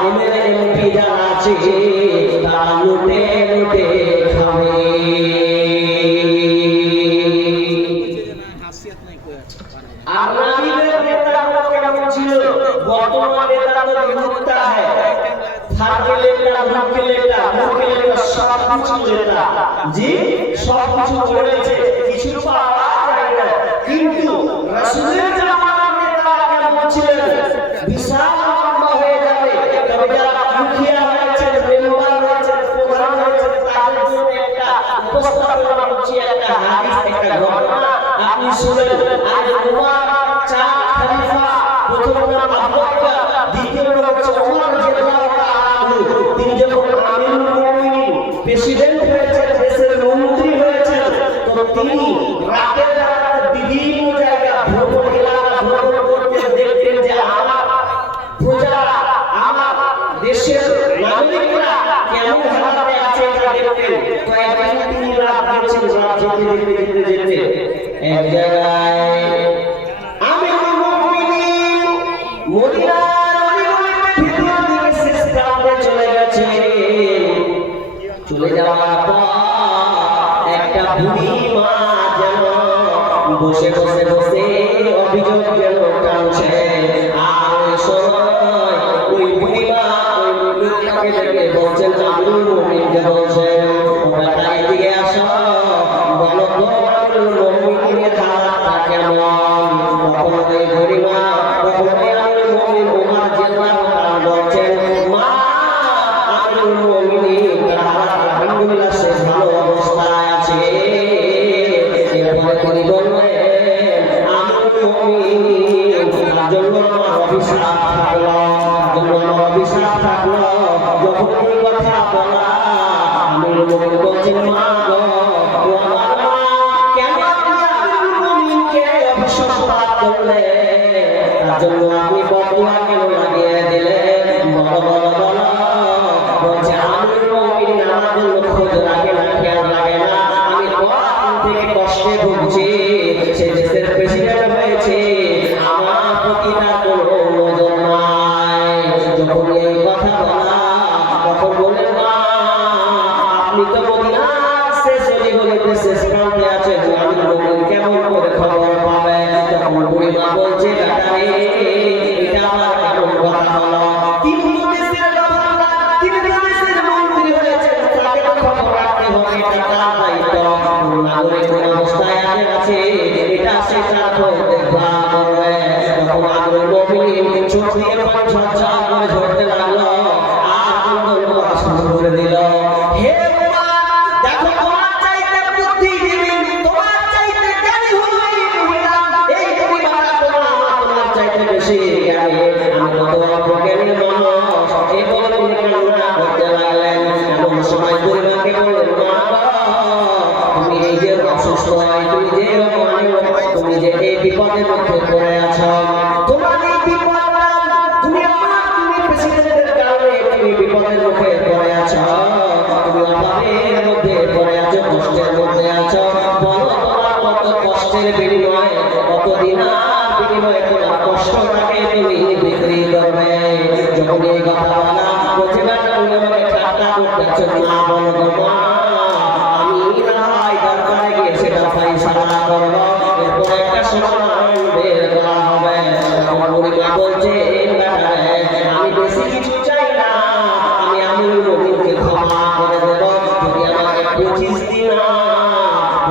এমএলএ এমপি যারা আছে তারা লুটে লুটে খাবে আর রাজীবের নেতাগুলো কেমন ছিল বর্তমান নেতারা তো বিমুক্তা है থার্ড লেটা মুখ্য লেটা মুখ্য লেটা সব কিছু লেটা জি সব কিছু করেছে কিছু পাওয়া যায় না কিন্তু রাসূলের জামানার নেতারা কেমন ছিলেন বিশাল লম্বা হয়ে যাবে তবে যারা মুখিয়া হয়েছে মেম্বার হয়েছে প্রধান হয়েছে তাদের জন্য একটা উপস্থাপনা করছি একটা হাদিস একটা ঘটনা আপনি শুনেন আজ উমর চার খলিফা প্রথম নাম আবু বকর দ্বিতীয় নাম হচ্ছে উমর রাদিয়াল্লাহু তাআলা তিনি যখন আমিরুল মুমিনিন প্রেসিডেন্ট হয়েছেন দেশের মন্ত্রী হয়েছেন তো তিনি রাতের রাতে বিভিন্ন জায়গা ভ্রমণ এলাকা ভ্রমণ করতে দেখতেন যে আমার প্রজারা আমার দেশের নাগরিকরা কেমন হালাতে আছে এটা দেখতেন কয়েকদিন তিনি রাত দেখছেন রাত যেতে যেতে যেতে এক জায়গায় আমিরুল মুমিনিন মদিনার অলিগলিতে ভিতর দিকে শেষ প্রান্তে চলে গেছে। চলে যাওয়ার পর একটা বুড়ি মা যেন বসে বসে বসে অভিযোগ যেন টানছে। আর ওই সময় ওই বুড়ি মা ওই লোকটাকে ডেকে বলছেন, আমিরুল মুমিনকে বলছেন, তোমরা এদিকে আসো, বলো তো আমিরুল মুমিনের হালাতটা কেমন। তখন ওই বুড়ি মা তখন আমিরুল মুমিন ওমর জিল্লাহু তাআলা বলছেন, মা আমিরুল মুমিনিন তার হালাত আলহামদুলিল্লাহ সে ভালো অবস্থায় আছে। এরপরে তিনি বললেন, আমিরুল মুমিনিন তার জন্য আমার অভিশাপ থাকলো, অভিশাপ থাকলো। যখন এই কথা বলা আমিরুল মুমিন বলছেন, মা গো ও আমার মা, কেন আপনি আমিরুল মুমিনকে অভিশাপ করলেন? তার জন্য আপনি বদুয়া কেন লাগিয়ে দিলেন? বলো বলো বলো। বলছে, আমিরুল মুমিন আমার জন্য খোঁজ রাখে না, খেয়াল রাখে না। আমি কখন থেকে কষ্টে ভুগছি, সে দেশের প্রেসিডেন্ট হয়েছে, আমার প্রতি তার কোনো নজর নাই। যখন এই কথা বলা তখন বলেন, মা আপনি তো মদিনার শেষ অলিগলিতে শেষ প্রান্তে আছেন, আমিরুল মুমিন কেমন করে খবর পাবে? তখন বুড়ি মা বলছে, বেটা রে, এটা আমার কেমন কথা হলো? তিনি তো দেশের গভর্নর, তিনি তো দেশের মন্ত্রী হয়েছেন, তাকে তো খবর রাখতে হবে, এটা তার দায়িত্ব। নাগরিক কোন অবস্থায় আছে এটা সে তার দেখভাল করবে। তখন আমিরুল মুমিনিন চোখ দিয়ে পানি ঝরঝর করে ঝরতে লাগলো আর কুন্দল করা শুরু করে দিল। হে উমর, দেখো তোমার চাইতে বুদ্ধিজীবী, তোমার চাইতে জ্ঞানী হলো এই মহিলা, এই পরিবারটা তোমার চাইতে বেশি জ্ঞানী। আমি কত অল্প জ্ঞানী মানুষ, এই বলে তিনি কান্না করতে লাগলেন। এমন সময় পরিবারকে বললেন, মা তুমি এই যে অসুস্থ, তুমি যে তুমি যে এই বিপদের মধ্যে পড়ে আছো, তোমার এই বিপদটা তুমি প্রেসিডেন্টের কারণে তুমি বিপদের মুখে পড়ে আছো, তুমি অভাবের মধ্যে পড়ে আছো, কষ্টের মধ্যে আছো। বলো তোমার কত কষ্টের বিনিময়ে, কত দিনার বিনিময়ে তোমার কষ্টটাকে তুমি বিক্রি করবে। যখন এই কথা বলা বলছে, না তুমি আমাকে ঠাট্টা করতেছো, না বলো মা আমি না হয় দরকারে গিয়ে সেটা ফাইসালা করবো, এরপর একটা সমাধান বের করা হবে। তখন বুড়ি মা বলছে, আমি বেশি কিছু চাই না, আমি আমিরুল মুমিনকে ক্ষমা করে দেব যদি আমাকে 25 দিন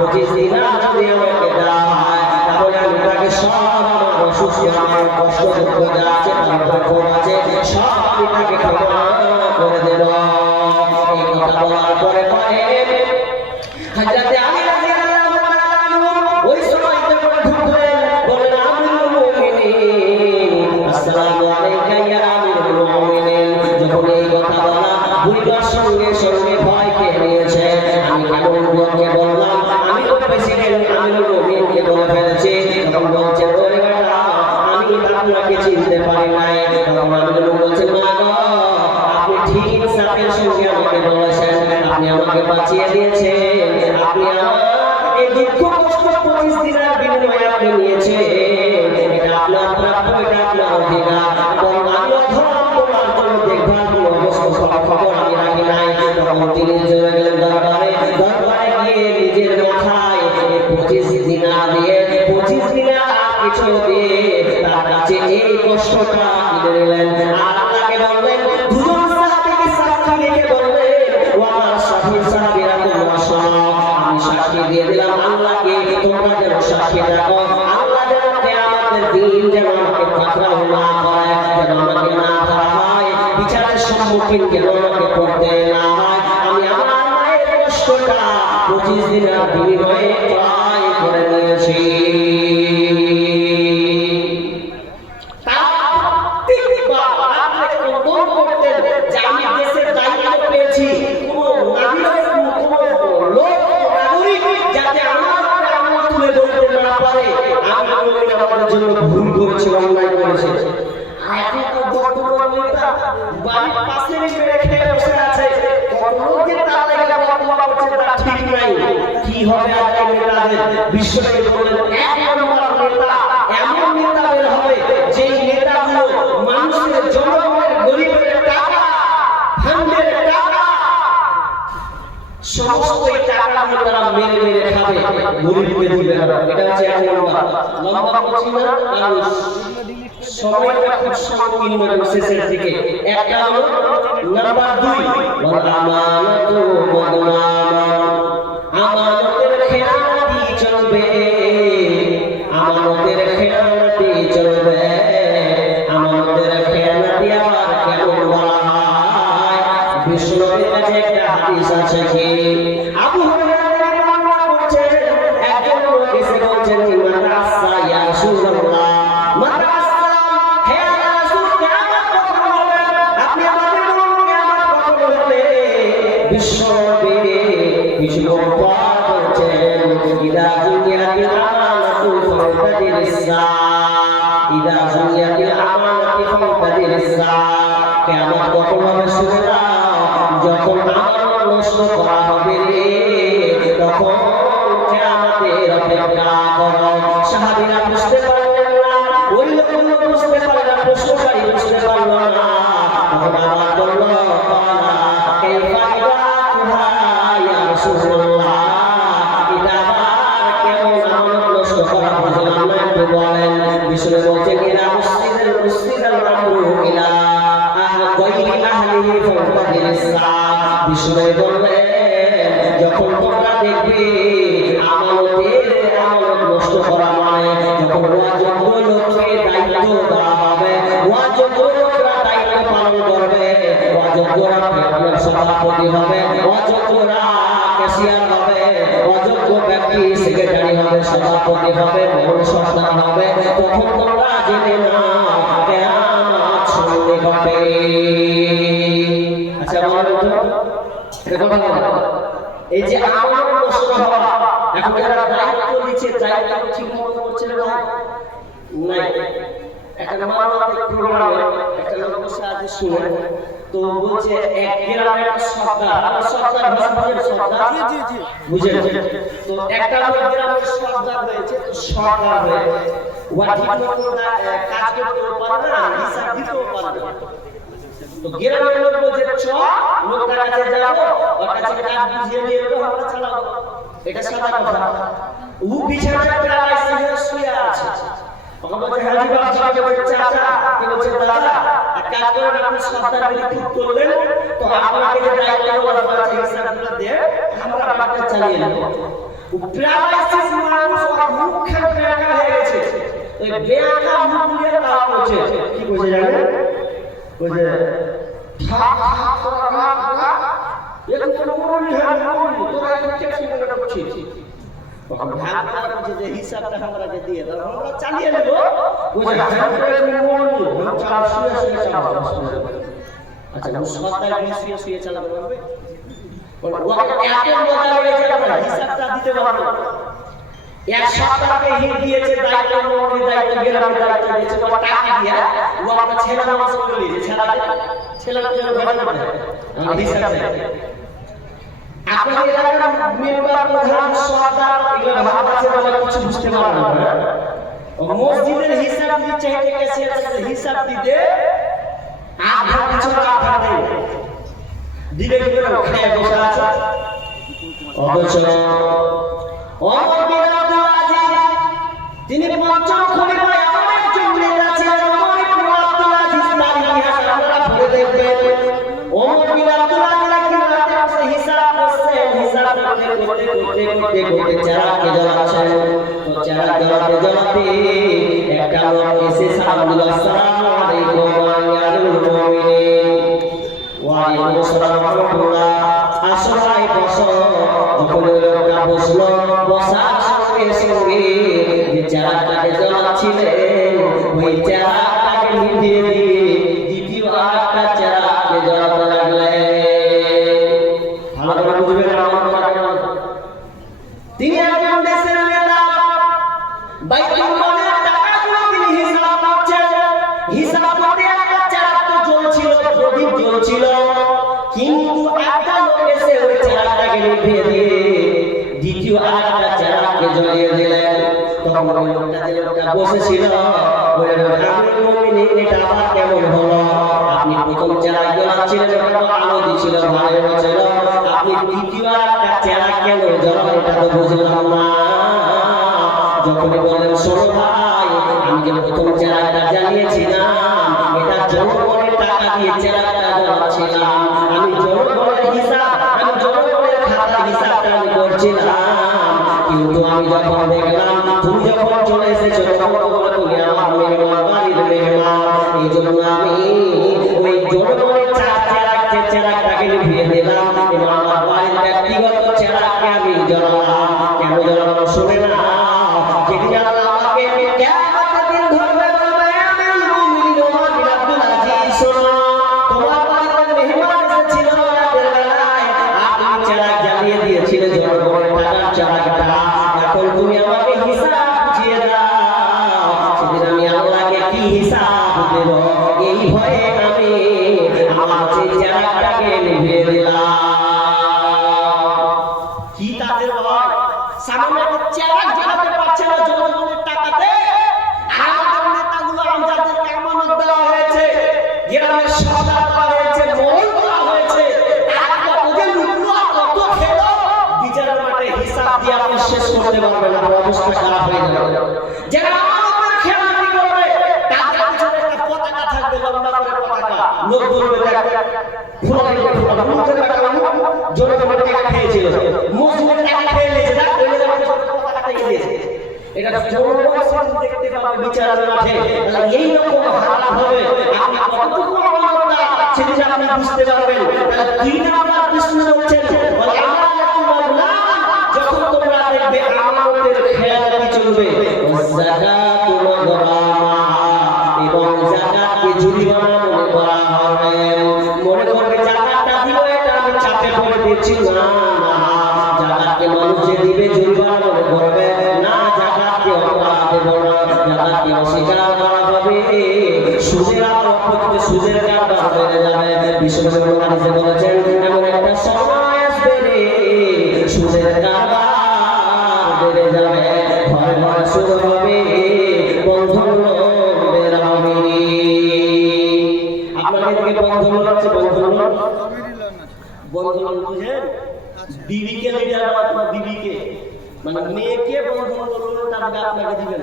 যদি আমাকে দেওয়া হয়, তাহলে আমি তাকে সব আমার অসুস্থ, আমার কষ্ট দুঃখ যা আছে, তার দুঃখ আছে, সব আমি তাকে ক্ষমা করে দেব। এই কথা বলার পরে হযরত আলী রাদিয়াল্লাহু তাআলা আনহু ওই সময় যখন ঢুকলেন, বলেন, আমিরুল মুমিনিন আসসালামু আলাইকা ইয়া আমিরুল মুমিনিন। যখন এই কথা বলা বুড়িমার সঙ্গে সঙ্গে ভয় খেয়ে নিয়েছে। আমি কেমন লোককে বললাম, আমি তো প্রেসিডেন্ট আমিরুল মুমিনকে বলে ফেলেছি। তখন বলছে, ওরে বেটা আমি আপনাকে চিনতে পারি নাই। তখন আমিরুল মুমিন বলছে, মা গো আপনি ঠিক সাথের সঙ্গে আমাকে বলেছেন, আপনি আমাকে বাঁচিয়ে দিয়েছেন, আপনি আমার এই দুঃখ কষ্ট 25 দিনের বিনিময়ে আপনি নিয়েছেন, এটা আপনার প্রাপ্য, এটা আপনার অধিকার। এবং আমি অধম তোমার জন্য দেখভাল কোনো অবস্থা খবর আমি রাখি নাই। তখন তিনি চলে গেলেন দরবারে, দরবারে গিয়ে নিজের মাথায় 25 দিনার দিয়ে 25 দিনার আর কিছু দিয়ে তার কাছে এই কষ্টটা কিনে নিলেন। আর আল্লাহকে বললেন, দুজন সাহাবীকে সাক্ষী রেখে বললেন, ও আমার সাহাবীরা তোমরা শোনো, আমি সাক্ষী দিয়ে দিলাম আল্লাহকে, তোমরা যেন সাক্ষী রাখো, আল্লাহ যেন কিয়ামতের দিন যেন আমাকে পাকড়াও না করে, যেন আমাকে না ধরা হয়, বিচারের সম্মুখীন যেন আমাকে পড়তে না হয়। আমি আমার মায়ের কষ্টটা 25 দিনের বিনিময়ে ক্রয় করে নিয়েছি। ভুল করেছে, অন্যায় করেছে, এখন তো বর্তমান নেতা বাড়ির পাশে রেখে বসে আছে, কত লোক যে তার লাগা বর্তমান করছে তার ঠিক নাই। কি কি হবে আজকে নেতাদের? বিশ্বনবী বললেন এক নম্বর নেতা এমন নেতা বের হবে যেই নেতাগুলো মানুষের জনগণের গরিবের টাকা ফান্ডের টাকা সমস্ত এই টাকাগুলো তারা মেরে মেরে খাবে, গরিবকে দিবে না। এটা হচ্ছে এক নম্বর। লম্বা করছি না কারণ সময়টা খুব সংকীর্ণ শেষের দিকে। একটা হলো নাম্বার 2 আমানাতু মাগনামা, আমানতের খেয়ানতি চলবে, আমানতের খেয়ানতি চলবে। আমানতের খেয়ানতি আবার কেমন বলা হয়? বিশ্বনবীর কাছে একটা হাদিস আছে কি আবু হুরায়রা বর্ণনা করছেন, একজন লোক এসে বলছেন মাদ্রাসা ইয়া রাসূলুল্লাহ, মাদ্রাসা হে রাসূল কিয়ামত কখন হবে? আপনি আমাদের বলুন কিয়ামত কখন হবে? বিশ্বনবী কিছু কথা বলছেন, ইদা দুনিয়াতিল আমানাতু ফান্তাদিরিস সাআ, ইদা দুনিয়াতিল আমানাতু ফান্তাদিরিস সাআ। কিয়ামত কখন হবে শুনে নাও, যখন আমানত নষ্ট করা হবে রে, তখন কিয়ামতের অপেক্ষা করো। সাহাবীরা বুঝতে পারলেন না, ওই লোকগুলো বুঝতে পারল না, প্রশ্নকারী বুঝতে পারল না। তখন আবার বলল কালা কাইফা ইদাতুহা ইয়া রাসূলুল্লাহ, এটা আবার কেমন আমানত নষ্ট করা বুঝলাম না, একটু বলেন। বিষ্ণু বলছেন ইলা মুসলিদাল আমরু ইলা বিষ্ণু বললেন যখন তোমরা দেখবে আমানত নষ্ট করা মানে যখন অযোগ্য লোককে দায়িত্ব দেওয়া হবে, অযোগ্য লোকরা দায়িত্ব পালন করবে, অযোগ্যরা সভাপতি হবে, অযোগ্যরা ক্যাশিয়ার হবে, অযোগ্য ব্যক্তি সেক্রেটারি হবে, সভাপতি হবে, বড় সর্দার হবে, তখন তোমরা জেনে নাও কিয়ামত সন্নিকটে। আচ্ছা বলুন তো এই যে আমানত নষ্ট হওয়া, এখন যারা দায়িত্ব নিচ্ছে দায়িত্ব ঠিক মতো করছে না নাই। একটা মানবিক প্রোগ্রামে একটা লোক বসে আছে শুনে, তো বলছে এক গ্রামে একটা সর্দার বুঝেন, তো একটা লোক গ্রামের সর্দার হয়েছে, তো সর্দার হয়ে ওয়া ঠিক মতো কাজ করতেও পারে না, হিসাব দিতেও পারে না। তো গ্রামের লোক বলছে চ লোকটার কাছে যাবো, ওর কাছে কাজ বুঝিয়ে নিয়ে এলো, আমরা চালাবো। এটা সাদা কথা। ও বিছানায় প্যারালাইসিস হয়ে শুয়ে আছে। ওকে বলছে হাজি বাবা বলছে চাচা, কে বলছে দাদা এক কাজ করেন, আপনি সর্দারগিরি ঠিক করলেন, তো আপনাকে যে দায়িত্ব দেওয়া হয়েছে হিসাবগুলো দিয়ে আমরা বাড়িটা চালিয়ে নেব। ও প্যারালাইসিস মানুষ মুখে বেঁকা হয়ে গেছে, ওই বেঁকা মুখ নিয়ে কাজ করছে। কি বলছে জানেন? বলছে ঠাক ঠাক তোরা গা এরকম কোনো মরনি হয় না, তোরা একটা ট্যাক্সি করে করছিস। তখন ভাগ করছে যে হিসাবটা আমাকে দিয়ে দাও, আমরা চালিয়ে নেব। বলছে মরনি চাল শুয়ে শুয়ে চালাবো। আচ্ছা সরকার শুয়ে শুয়ে চালাতে পারবে? ওকে এত মজা লেগেছে আমরা হিসাবটা দিতে পারবো। এক সপ্তাহকে হিট দিয়েছে, দায়িত্ব মন্ত্রী দায়িত্ব গ্রামের দায়িত্ব দিয়েছে, তোমার টাকা দিয়া ও আপনার ছেলে নামাজ করে দিয়েছে, ছেলেরা যেন ভেবে না আমরা হিসাব দেয়। আপনার এলাকার মেম্বার প্রধান সরকার এগুলো ভাব আছে বলে কিছু বুঝতে পারবে না। মসজিদের হিসাব দিচ্ছে, হিসাব দিতে আধা কিছু টাকা নেই, দিলে কি করে খেয়ে বসে আছে। অথচ ওমর বিন আব্দুল আজিজ তিনি পঞ্চম খলিফা, এমন একজন নেতা ছিলেন। ওমর বিন আব্দুল আজিজ তার ইতিহাস আপনারা পড়ে দেখবেন। ওমর বিন আব্দুল আজিজ একদিন রাতে বসে হিসাব করছেন, হিসাব করতে চেরাকে জ্বালাচ্ছেন। তো চেরাক জ্বালাতে একটা লোক এসে সালাম দিল, আসসালামু আলাইকুম ওয়া আলাইকুল মুমিনিন। ওয়া আলাইকুম আসসালাম ওয়া রাহমাতুল্লাহ। আসলে বসো। যখন লোকটা বসলো, বসার সঙ্গে সঙ্গে যে চেরাকটাকে জ্বালাচ্ছিলেন ওই চেরাকটাকে নিভিয়ে দিয়ে দ্বিতীয় আরেকটা চেরাককে জ্বালাতে লাগলেন। ভালো করে বুঝবেন তিনি একজন দেশের নেতা, বাইতুল মালের টাকাগুলো তিনি হিসাব করছেন। হিসাব করতে একটা চেরাক তো জ্বলছিল, প্রদীপ জ্বলছিল, কিন্তু একটা লোক এসে ওই চেরাকটাকে নিভিয়ে দিয়ে দ্বিতীয় জ্বলিয়ে দিলেন। তখন ওই লোকটা যে লোকটা বসেছিল বললেন, আমিরুল মুমিনিন, এটা আবার কেমন হলো? আপনি প্রথম চেরাগ জ্বালাচ্ছিলেন, ওটা তো আলো দিছিল, ভালো ছিল, আপনি দ্বিতীয় একটা চেরাগ কেন জ্বালান? এটা তো বুঝলাম না। যখনই বললেন, শোনো ভাই, আমি যে প্রথম চেরাগটা জ্বালিয়েছিলাম, এটা জনগণের টাকা দিয়ে চেরাগটা জ্বালাচ্ছিলাম, আমি জনগণের হিসাব, আমি জনগণের খাতার হিসাবটা আমি করছিলাম। কিন্তু আমি যখন দেখলাম তুমি যখন চলে এসেছো, তখন তুমি আমার মেহমান, বাড়ির মেহমান, এই জন্য আমি ওই জনগণের চেরাগটাকে নিভিয়ে দিলাম এবং আমার বাড়ির ব্যক্তিগত চেরাগকে আমি জ্বালালাম। কেন জ্বালালাম শুনে না? যেদিন আল্লাহ আমাকে কিয়ামতের দিন ধরবে, বলবে, আমিরুল মুমিনিন ওমর বিন আব্দুল আজিজ, শোনো, তোমার বাড়িতে মেহমান এসেছিল রাতের বেলায়, আর তুমি চেরাগ জ্বালিয়ে দিয়েছিলে জনগণের টাকার চেরাগটা। এখন তুমি আমাকে হিসাব বুঝিয়ে দাও, সেদিন আমি আল্লাহকে কি হিসাব দেব? এই ভয়ে আমি আমার সেই চেরাগটাকে নিভিয়ে দিলাম। কি তাদের ভয়? সামনে একটা চেরাগ জ্বালাতে পারছে না জনগণের টাকাতে। আমাদের নেতাগুলো আমজাদেরকে আমানত দেওয়া হয়েছে, গ্রামের সদা করা হয়েছে, মহল করা হয়েছে, টাকা কত যে লুটলো আর কত খেলো, বিচারের মাঠে হিসাব দিয়ে আপনি শেষ করতে পারবেন না, অবস্থা খারাপ হয়ে যাবে। যারা আমাদের খেলাধি করবে, তাদের পিছনে একটা পতাকা থাকবে, লম্বা করে পতাকা, লোক বলবে মুখের টাকা জনগণের টাকা খেয়েছিল, মুসলিমের টাকা খেয়ে নিয়েছে, পতাকাটা দিয়েছে। এটা জনগণ দেখতে পাবে বিচারের মাঠে। এই রকম হাল হবে, আপনি কতটুকু আমানতদার সেটা আপনি বুঝতে পারবেন। দুই নাম্বার প্রশ্ন হচ্ছে, যখন তোমরা দেখবে আমানতের খেয়ালি চলবে, যাকাতুল গরামা, এবং যাকাতকে জরিমানা মনে করা হবে। মনে করবে যাকাতটা দিও, এটা আমি চাপে পড়ে দিচ্ছি, না না, যাকাতকে মানুষ যে দিবে জরিমানা মনে করবে না, যাকাতকে আমরা দেব না, যাকাতকে অস্বীকার করা হবে, সুদের অপরাধে সুদের কারবার বেড়ে যাবে। বিশ্বনবী হাদিসে বলেছেন, এমন একটা সময় আসবে রে, সুদের কারবার বেড়ে যাবে, ঘরে ঘরে সুদ হবে, বন্ধন লোন বের হবে। আপনাদের দিকে বন্ধন লোন আছে? বন্ধন লোন, বন্ধন লোন বুঝেন? বিবিকে দিবেন, আপনার বিবিকে, মানে মেয়েকে বন্ধন লোন টাকা আপনাকে দিবেন,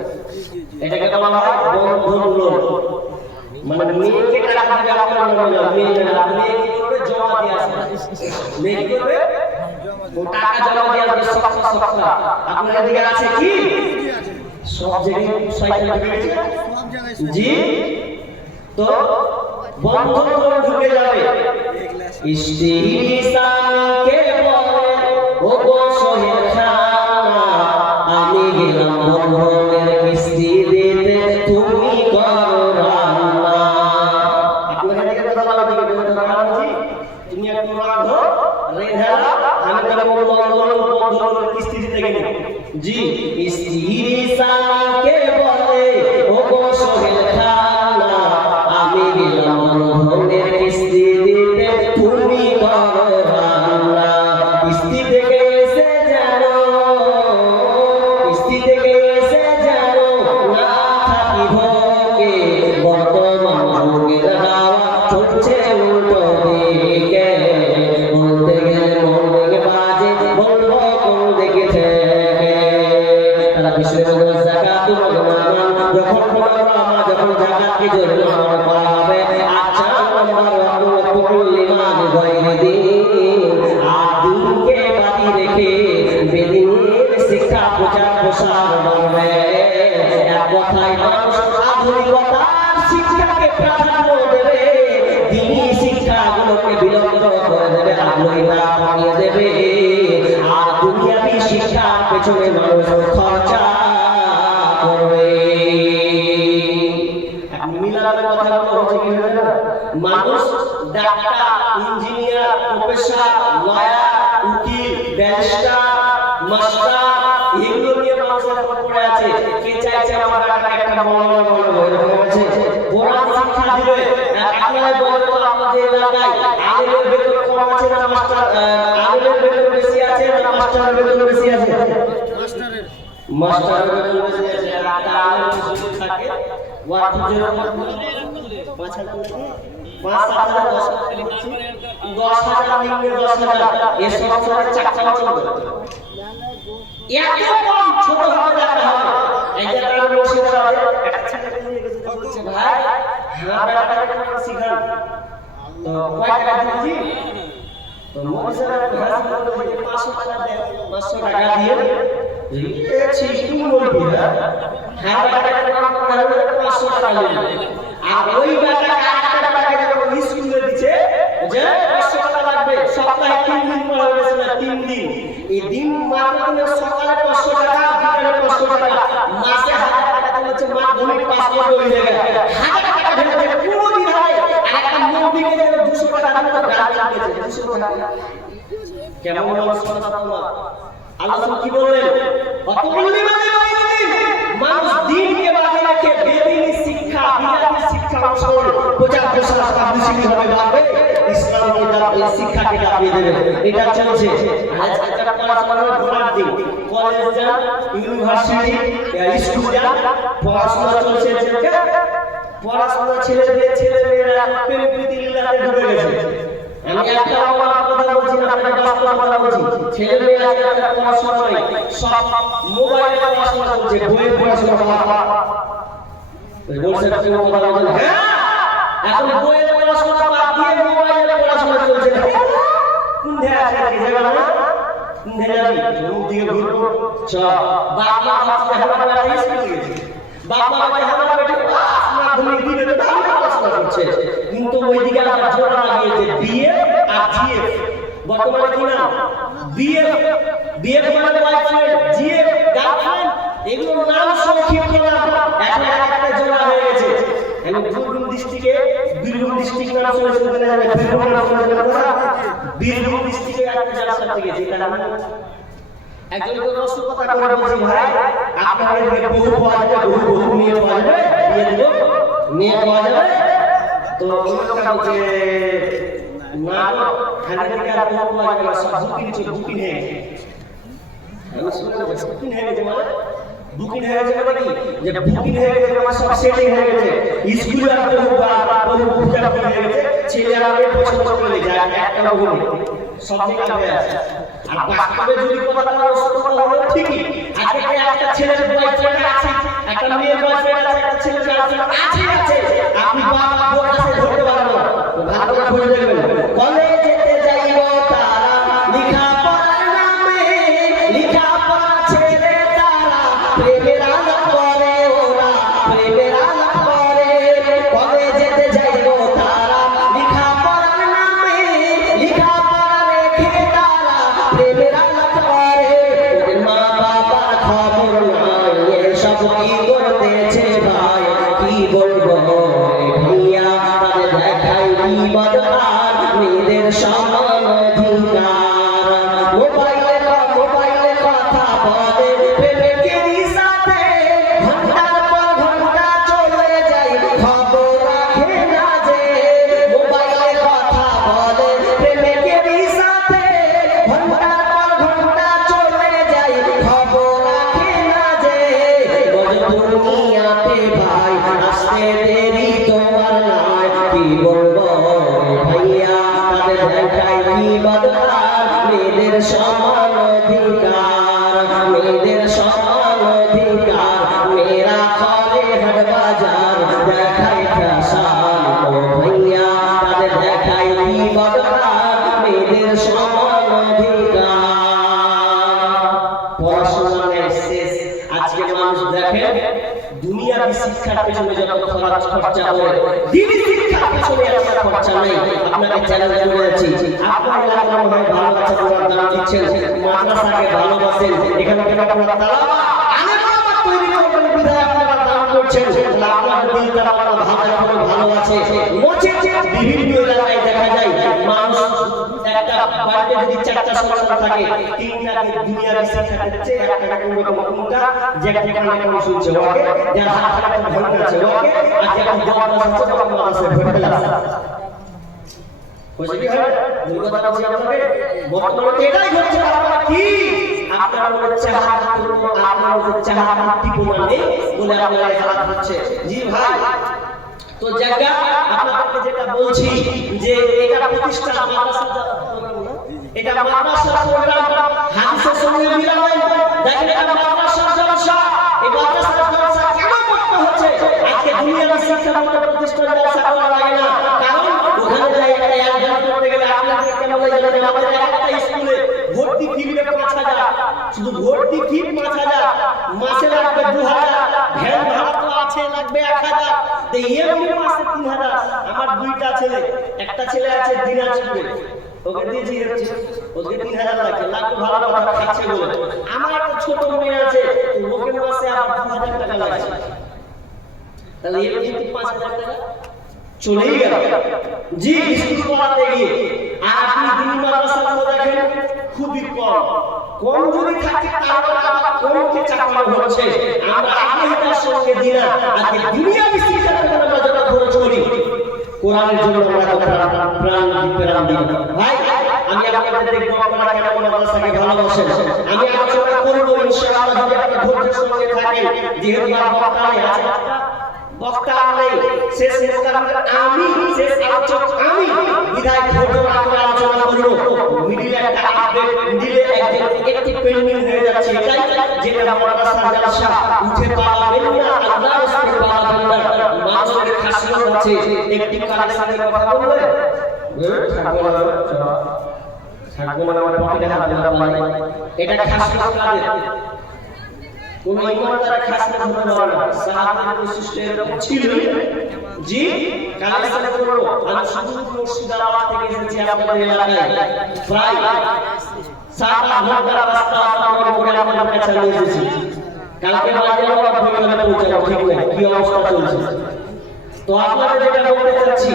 এটাকে বলা হয় বন্ধন লোন। মানে মেয়েকে টাকা দিবে আপনার নামে, মেয়ে না, মেয়ে কি করবে? জমা দিয়ে আসবে। মেয়ে কি করবে? ও টাকা জমা দিয়ে আসবে, সপ্তাহ। আপনাদের দিকে আছে কি? সব জায়গায় শয়তান ঢুকে গেছে। জি, তো বন্ধন লোন ঢুকে যাবে। ইস্তিহসানকে বলে ও গো সোহেল খানা, আমি গেলাম বন্ধনের কিস্তি দিতে, তুমি করো রান্না। আপনাদের দিকে কথা বলা দিকে বলছি, তুমি একটু রাখো রেহালা, আমি তো বন্ধনের কিস্তি দিতে গেলি। জি, ইস্তিহসানকে বলে ও গো সোহেল খানা, আমি গেলাম বন্ধনের কিস্তি দিতে, তুমি করো রান্না। কিস্তি থেকে এসে জানো, কিস্তি থেকে এসে জানো, না থাকি ভোগে, বর্তমান যুগের হাওয়া চলছে উল্টো দিকে, বলতে গেলে মন দিকে বাজে, বলবো কোন দিকে থেকে। তারা বিশ্বনবী যাকাতুল গরামা, যখন গরামা, যখন যাকাতকে জরিমানা করা হবে, আচ্ছা নাম্বার ওয়াকুল লিমান গায়রি দিন, আর দিনকে বাদি রেখে বেদিনের শিক্ষা প্রচার প্রসার করবে। এক কথায় মানুষ আধুনিকতার শিক্ষাকে প্রাধান্য দেবে, দিনী শিক্ষাগুলোকে বিলম্ব করে দেবে, আগ্রহীতা কমিয়ে দেবে, আর দুনিয়াবি শিক্ষার পেছনে মানুষ খরচা করবে। মিলানের কথাগুলো হচ্ছে কি না, মানুষ ডাক্তার, ইঞ্জিনিয়ার, প্রফেসর, লয়ার, উকিল, ব্যারিস্টার, মাস্টার, এগুলো নিয়ে মানুষ এখন পড়ে আছে। কে চাইছে আমার টাকাটা একটা মাওলানা বানাবো, এরকম আছে। কোরআন শিক্ষা দিবে, আপনারা বলেন তো আমাদের এলাকায় আলেমের বেতন কম আছে না মাস্টার, আলেমের বেতন বেশি আছে না মাস্টারের বেতন বেশি আছে? মাস্টার বলবে যে একটা আলো মসজিদে থাকে ওয়াক্ত যেরকম 5,000 10,000 নিম্নে 10,000 এর সংসারে চাকরি চলবে এত কম ছোট হবে দেখা হবে এই যে তার মসজিদে একটা ছেলে নিয়ে গেছে বলছে ভাই হ্যাঁ বেটাকে শিখান তো কয় টাকা দিবি তো মসজিদে হাজির করে 500 টাকা দেয় 500 টাকা দিয়ে এসে কি বলবি হ্যাঁ বেটাকে 500 টাকা নেবে আর ওই বেটাকে 8 টাকা যখন স্কুলে দিচ্ছে যে 500 টাকা লাগবে সপ্তাহে 3 দিন পড়া হয়েছে না 3 দিন এই দিন মাত্র সকালে 500 টাকা বিকালে 500 টাকা মাসে 1000 টাকা চলেছে মাধ্যমিক পাস করতে হয়ে যাবে 1000 টাকা ঢেলে দেবে কোনো দিন হয় আর একটা মুরগিকে দেবে 200 টাকা দিয়ে গাড়ি কিনেছে 200 টাকা কেমন অবস্থা তোমার আল্লাহ কি বললেন অতমূল্য মানুষ দিনকে বাঁধে রাখে বেদিনী শিক্ষা বিরানি শিক্ষা অনুসরণ প্রচার প্রসার পাবলিসিটি হবে ভাবে ইসলাম কিতাব এই শিক্ষাকে দাবিয়ে দেবে এটা চলছে আজ একটা পড়াশোনার ঘোরার দিন কলেজ যান ইউনিভার্সিটি স্কুল যান পড়াশোনা চলছে পড়াশোনা ছেলেমেয়েরা প্রেম প্রীতি লীলাতে ডুবে গেছে আমি একটা কথা বলছি না আপনাকে বাস্তব কথা বলছি ছেলেমেয়েরা একটা পড়াশোনা করে সব মোবাইলে পড়াশোনা করছে বইয়ে পড়াশোনা করে বলছে কি কথা বলেন হ্যাঁ এখন বইয়ে পড়াশোনা বাদ দিয়ে মোবাইলে পড়াশোনা চলছে কোন ধারে আছে কি জায়গা না কোন ধারে যাবি মুখ দিয়ে ঘুরবো চ বাবা হচ্ছে আমরা স্কুলে গেছি বাবা আমরা বেটি মাধ্যমিক দিবে তো ভালো পড়াশোনা করছে কিন্তু ওইদিকে আমরা জোর লাগিয়েছে বিয়ে আর জিএফ বর্তমানে কি না বিএফ মানে বয়ফ্রেন্ড জিএফ গার্লফ্রেন্ড এগুলো নাম সংক্ষিপ্ত নাম এখন একটা জোড়া হয়ে গেছে আমি বীরভূম ডিস্ট্রিক্ট নাম শুনেছেন কিনা জানেন বীরভূম নাম শুনেছেন না বীরভূম ডিস্ট্রিক্টে একটা জায়গা সাথে গেছে এটা নাম একজন তো রসুল কথা করে বলছি ভাই আপনাদের বহু পাওয়া যাবে বহু মেয়ে পাওয়া যাবে বিয়ে দিব মেয়ে পাওয়া যাবে তো লোকটা বলছে না খালি আর বহু পাওয়া যাবে সব বুকিং হয়ে গেছে আমি শুনলাম বুকিং হয়ে গেছে মানে বুকিং হয়ে গেছে মানে কি যে বুকিং হয়ে গেছে মানে সব সেটিং হয়ে গেছে স্কুলে আর বহু পূজা হয়ে গেছে ছেলে আর মেয়ে পছন্দ করে যায় একটা রকম সব জায়গায় হয়ে আছে আর বাস্তবে যদি কথা হলো ঠিকই আজকে একটা ছেলের বয়ফ্রেন্ড আছে একটা মেয়ের বয়ফ্রেন্ড আছে একটা ছেলের গার্লফ্রেন্ড আছে আপনি বাবা কাছে ধরতে পারবেন না ভালো করে বুঝে নেবেন কলেজেতে যাইব তারা লেখা পড়ার নামে লেখা পড়া ছেলে তারা প্রেমের আলাপ করে ওরা প্রেমের আলাপ করে কলেজেতে যাইব তারা লেখা পড়ার নামে লেখা পড়া রেখে তারা প্রেমের আলাপ করে ওদের মা বাবার খবর নাই এসব কি করতেছে ভাই কি বলবো ভাইয়া তাদের দেখাই কি বদলার মেয়েদের সমান অধিকার মোবাইলে কথা বলে প্রেমিকেরই সাথে ঘন্টার পর ঘন্টা চলে যায় খবর রাখে না যে মোবাইলে কথা বলে প্রেমিকেরই সাথে ঘন্টার পর ঘন্টা চলে যায় খবর রাখে না যে দুনিয়াতে ভাই আসতে দেরি তোমার নাই কি বলবো ভাইয়া তাদের দেখাই কি বদলার মেয়েদের সমান অধিকার মেয়েরা করে হাট বাজার দেখাই ফ্যাশন ও ভাইয়া তাদের দেখাই কি বদলার মেয়েদের সমান অধিকার পড়াশোনার শেষ আজকে মানুষ দেখেন দুনিয়াবি শিক্ষার পেছনে যত খরচা করে দিনী শিক্ষার পেছনে এত খরচা নেই আপনাকে চ্যালেঞ্জ করে যাচ্ছি আপনার এলাকার মধ্যে ভালো আছে আপনারা দান দিচ্ছেন মাদ্রাসাকে ভালোবাসেন এখানে কেন আপনারা তারা আলেমা তৈরি করবেন বিধায় আপনারা দান করছেন আপনার দিলটা আপনারা ভালো আছে বিভিন্ন এলাকায় দেখা যায় মানুষ একটা বাড়িতে যদি চারটা সন্তান থাকে তিনটাকে দুনিয়াবি শিক্ষা দিচ্ছে একটা কোনটা যে একটা কানে শুনছে ওকে যার হাতে একটা ঘন্টা আছে ওকে আর যে একটা দোকান আছে দোকান আছে হোটেল আছে বুঝলি হয় দুর্গতা বলছি আপনাকে বর্তমানে এটাই হচ্ছে আপনারা কি আপনার মনে চাহা করবো, আপনার মনে চাহা টিপু মানে বলে আপনার হালাত হচ্ছে। জি ভাই, তো জায়গা আপনাদেরকে যেটা বলছি যে এটা প্রতিষ্ঠান মাদ্রাসা এটা মাদ্রাসার প্রোগ্রাম হাদিসের সঙ্গে মিলাবেন। দেখেন এটা মাদ্রাসার জলসা, এই মাদ্রাসার জলসা কেন করতে হচ্ছে? আজকে দুনিয়ার শিক্ষা প্রতিষ্ঠান জলসা করা লাগে না, কারণ ওখানে যাই একটা একজন করতে গেলে আপনাদের কেন লাগে জানেন? আমাদের একটা স্কুলে ভর্তি ফি ৫০০০, শুধু ভর্তি ফি ৫০০০, মাসে লাগবে ২০০০, ভ্যান ভাড়া তো আছে লাগবে ১০০০, তো এমনি মাসে ৩০০০। আমার দুইটা ছেলে, একটা ছেলে আছে দিনাজপুরে, ওকে দিয়েছি হচ্ছে ওকে ৩০০০ লাগছে, লাগবে ভালো কথা খাচ্ছে বলে। আমার একটা ছোট মেয়ে আছে, ওকে মাসে আবার ২০০০ টাকা লাগছে, তাহলে এমনি ৫০০০ টাকা চলেই গেল। জি, স্কুল পড়াতে গিয়ে আর আপনি দিন মাদ্রাসাগুলো দেখেন খুবই কম কম যদি থাকে, তাহলে আবার কমকে চাপানো হচ্ছে। আমরা আল্লাহর সঙ্গে দিনা আজকে দুনিয়াবি শিক্ষার জন্য আমরা যত খরচ করি, কোরআনের জন্য আমরা কত প্রাণ দিই। ভাই, আমি আপনাদের দেখব আপনারা কেন মাদ্রাসাকে ভালোবাসেন। আমি আলোচনা করব ইনশাআল্লাহ, যদি আপনি ধৈর্যের সঙ্গে থাকেন। যেহেতু বক্তা আছে, বক্তা নেই, শেষ আমি শেষ আলোচক আমি, বিধায় ধৈর্য রাখতে আলোচনা করব। মিডিলে একটা আপডেট, মিডিলে একটি পেন্ডিং হয়ে যাচ্ছে, এটাই যেটা মাদ্রাসার জলসা উঠে পালাবেন না, আল্লাহ রাসূল পালাবেন না। মানুষের খাসিয়ত আছে, একটি কালেকশনের কথা বলবে থাকবো না আমার পকেটে হাত দিলাম মানে এটা খাসিয়ত কাদের? কোন ইমানদার খাসিয়ত হতে পারে না। সাহাবাদের বৈশিষ্ট্য এরকম ছিল। জি, কালেকশন করব। আমি শুধু মুর্শিদাবাদ থেকে এসেছি আপনাদের এলাকায়, প্রায় 7-8 ঘন্টা রাস্তা আমার উপরে আপনাদের কাছে নিয়ে এসেছি। কালকে বাজে আমার ভূমিকা পৌঁছাবো, ঠিক না? কি অবস্থা চলছে? তো আপনারা যেটা বলতে চাচ্ছি,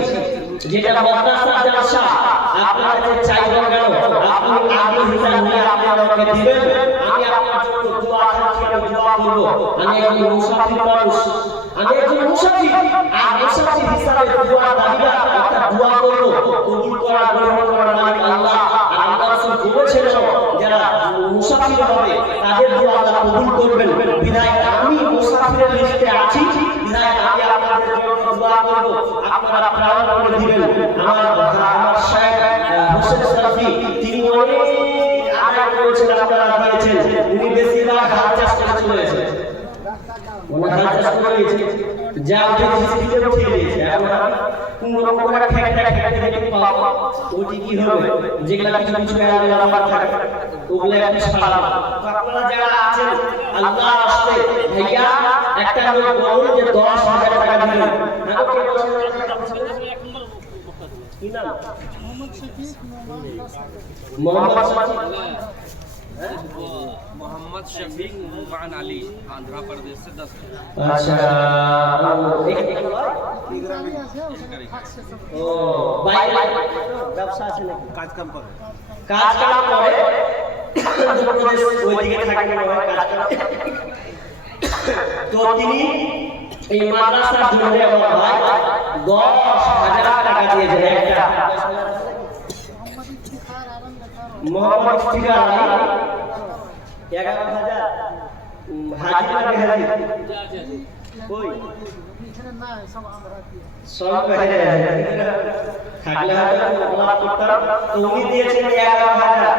যেটা মাদ্রাসার জলসা আপনারা যে চাইবেন কেন, আপনি আগে হিসাব নিয়ে আপনাদেরকে দিবেন। আমি আপনার জন্য দোয়া করছি, আমি দোয়া করব। আমি একজন মুসাফির মানুষ, আমি একজন মুসাফির, আর মুসাফির হিসাবে দোয়া দাবিদার, একটা দোয়া করব। কবুল করার গ্রহণ করার মালিক আল্লাহ। আর আল্লাহ রাসূল বলেছেন যারা মুসাফির হবে তাদের দোয়া আল্লাহ কবুল করবেন। বিধায় আমি মুসাফিরের লিস্টে আছি, বিধায় আমি আপনাদের জন্য দোয়া করব, আপনারা প্রাণ করে দিবেন। আমার শায়েখ হোসেন সাফি, তিনি অনেক আগে করেছেন, আপনারা দিয়েছেন। উনি বেশিরভাগ হাল চাষ করে চলেছেন, উনি হাল চাষ করে দিয়েছে, যা উঠেছে স্পিডে উঠিয়ে দিয়েছে। এখন কোন রকম করে ঠেকতে যেটি পাবো, ওটি কি হবে? যেগুলা কিছু কিছু ব্যাপার থাকে, ওগুলো একটু ছাড়া। আপনারা যারা আছেন আল্লাহ রাস্তে, ভাইয়া একটা লোক বলুন যে 10,000 টাকা দিবেন। আমাকে বলছেন কি নাম? मोहम्मद शफीक, मोहम्मद शफीक, मोहम्मद शफीक वान अली, आंध्र प्रदेश से 10। अच्छा, ও বাইরে ব্যবসা আছে নাকি? কাজ কাম করে উত্তরপ্রদেশ ওইদিকে থাকে না, কাজ কাম। তো তিনি এই মাদ্রাসার জন্য আমার ভাই 10,000 টাকা দিয়েছেন। একটা মোহাম্মদ ইফতিখার আলী 11,000, হাজি লাগে হাজি কই সব বাইরে থাকলে হয়তো ওগুলা করতাম। তো উনি দিয়েছেন 11,000,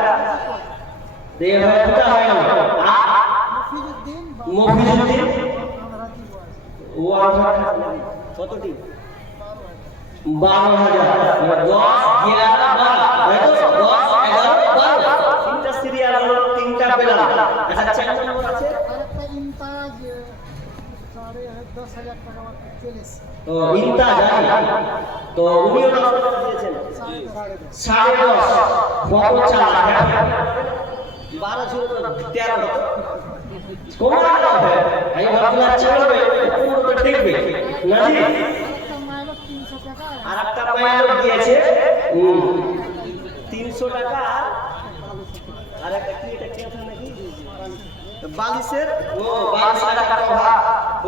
দিয়ে হয়তো হয় না। মফিজুদ্দিন ও কতটি? 12,000, 10, 11, 12, তিনটা সিরিয়াল হলো, তিনটা পেলাম। আচ্ছা, 4 নম্বর আছে ইমতাজ 10,000 টাকা চলেছে। তো ইমতাজ আছে, তো উনিও 10,000 দিয়েছেন। 10.5 কত চাল? 12 ছিল তো 13 কম লাগলো। আমি ভাবলাম চলবে, পুরো তো ঠিকবে না জি। আর একটা পায়লট দিয়েছে 300 টাকা। আর একটা কি, এটা কি আছে নাকি বালিশের, ও 22 টাকা কভা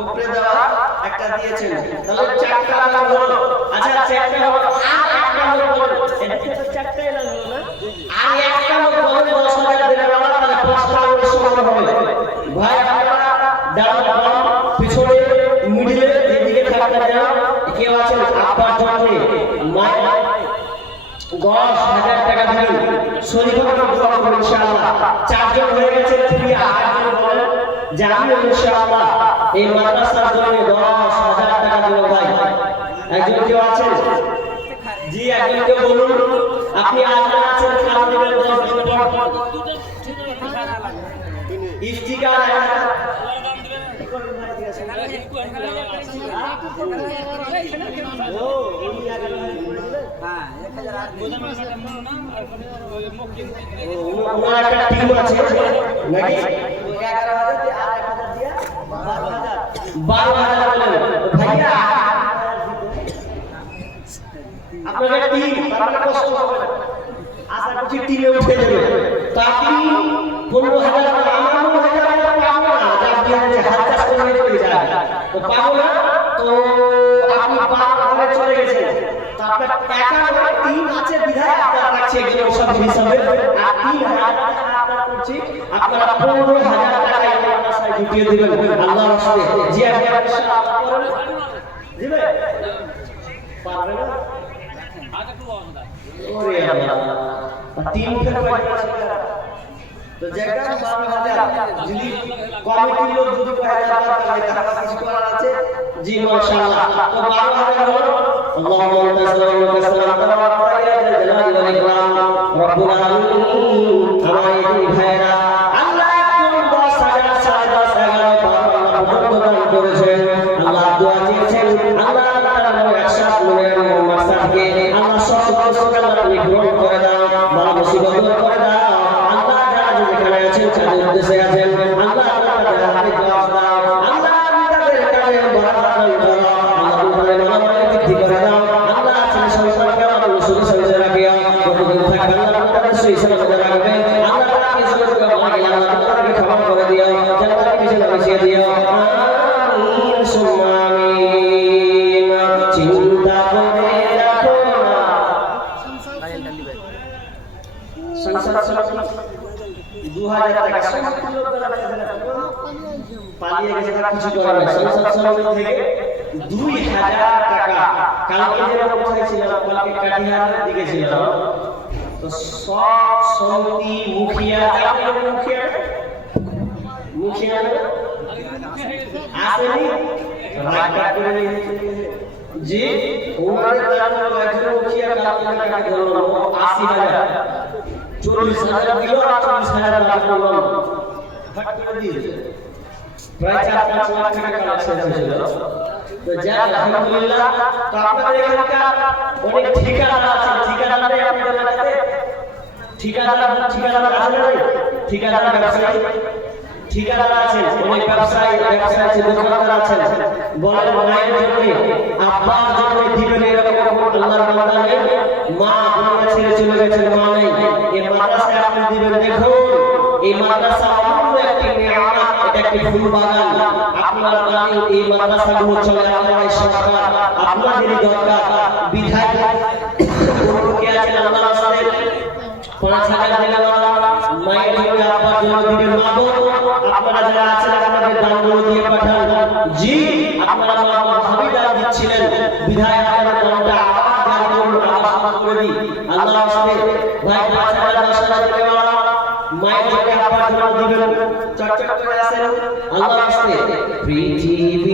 উপরে দেওয়া একটা দিয়েছেন। তাহলে 4টা হলো। আচ্ছা, 4টা হলো। আর একটা হলো, এদিকে তো 4টা এলাম হলো না। আর একটা হলো 10,000 দিলে বাবা, তাহলে 5টা হলো হবে ভাই আপনারা ডান বাম পিছনে মিডলে যেদিকে থাকবেন না কেউ আছেন আপনার জন্য মায়ের 10,000 টাকা দিবেন শরীফভাবে দোয়া করুন ইনশাআল্লাহ চারজন হয়ে গেছে তুমি আরেকজন বলেন যে আমি ইনশাআল্লাহ এই মাদ্রাসার জন্য 10,000 টাকা দেব ভাই একজন কেউ আছেন জি একজন কেউ বলুন আপনি আজকে আছেন কাল দিবেন 10 দিন পর ইফতিকার ওনার একটা টিম আছে নাকি 11,000 দিয়ে আর 1,000 দিয়া 12,000 বলেন ভাইয়া আপনাদের টিম আপনারা কষ্ট করবেন আশা করছি টিমে উঠে যাবে তো আপনি 15,000 টাকা আমার 15,000 টাকা পাবো না যা দিয়ে হাত চাষ করে চলে যায় তো পাবো না তো আপনি 12,000 চলে গেছেন তো আপনার টাকা টিম আছে বিধায় আপনারা রাখছে এগুলো সব হিসাবে আর 3,000 টাকা আপনারা করছি আপনারা 15,000 টাকা এই মাদ্রাসায় ঢুকিয়ে দিবেন আল্লাহর রাস্তায় জি আপনারা ইনশাআল্লাহ করবেন দিবেন পারবেন না आगे तो और होता ওরে আল্লাহ টিম ফের পয়সা তো জায়গা 12,000 যদি কমিটির লোক যদি 5,000 তাহলে টাকা কিছু করার আছে জি মাশাআল্লাহ তো 12,000 হলো اللهم انت السلام والسلام على جلال والاكرام ربنا আমাদের ভাইরা আল্লাহ কোন 10,000 10,500 আল্লাহ প্রদান করেছেন আল্লাহ দোয়া চেয়েছেন আল্লাহ তাআলা একসাথ মনের মাসাকে আল্লাহ সব কিছু আল্লাহ তুমি গ্রহণ করে দাও বড় মুসিবত দূর করে দাও আল্লাহ যারা যেখানে আছেন তাদের উদ্দেশ্যে আছেন আল্লাহ তাদের হাতে জবাব দাও আল্লাহ তাদের কাছে বরকত দান করো আল্লাহ তোমাদের মনোবল বৃদ্ধি করে দাও আল্লাহ ছেলে সন্তানকে আল্লাহ সুখে শান্তিতে রাখিও যতদিন থাকবে আল্লাহ তাদের সুখে শান্তিতে রাখবে আল্লাহ তাকে সুখে রাখবে আল্লাহ তাদেরকে ক্ষমা করে দিও জান্নাতের পিছনে বসিয়ে দিও আমিন সুম্মা আমিন চিন্তা করে রাখো না সংসার 2,000 টাকা পালিয়ে গেছে তারা কিছু করে না সংসার সমিতি থেকে 2,000 টাকা কালকে যে কোথায় ছিলাম কালকে কাটিহারের দিকে ছিলাম তো সব সমিতি মুখিয়া জানেন মুখিয়া আসেনি রাগটা করে জি ওনাদের দাম একজন মুখিয়া কালকে কাকে ধরলো 80,000 40,000 দিল আর 40,000 টাকা করলাম ভাগ করে দিয়েছে প্রায় 4-5 লাখ টাকা কালেকশন হয়েছিল তো যাক আলহামদুলিল্লাহ তো আপনাদের এখানকার অনেক ঠিকাদার আছে ঠিকাদারে আপনাদের এলাকাতে ঠিকাদার আছে না ঠিকাদার ব্যবসায়ী ঠিকাদার আছেন অনেক ব্যবসায়ী আছে দোকানদার আছেন বলেন মায়ের জন্য আব্বার জন্য দিবেন এরকম আল্লাহর বান্দাদের মা দুনিয়া ছেড়ে চলে গেছেন মা নাই এই মাদ্রাসায় আপনি দিবেন দেখুন এই মাদ্রাসা অমূল্য একটি নিয়ামত এটা একটি ফুল বাগান আপনারা জানেন এই মাদ্রাসাগুলো চলে আপনারা সরকার আপনাদেরই দরকার বিধায় কে আছেন আল্লাহর রাস্তায় 5,000 দেওয়া মায়ের জন্য আব্বার জন্য দিবেন মা আপনারা যারা আছেন আপনাদের দানগুলো দিয়ে পাঠান জি আপনারা মা ভাবি দান দিচ্ছিলেন বিধায় আপনাদের দানটা আবার দান করুন আবার করে দিই আল্লাহর রাস্তায় ভাই 5,000 10,000 দেওয়া মায়ের জন্য আব্বার জন্য দিবেন চটচট করে আসেন আল্লাহর রাস্তায় পৃথিবী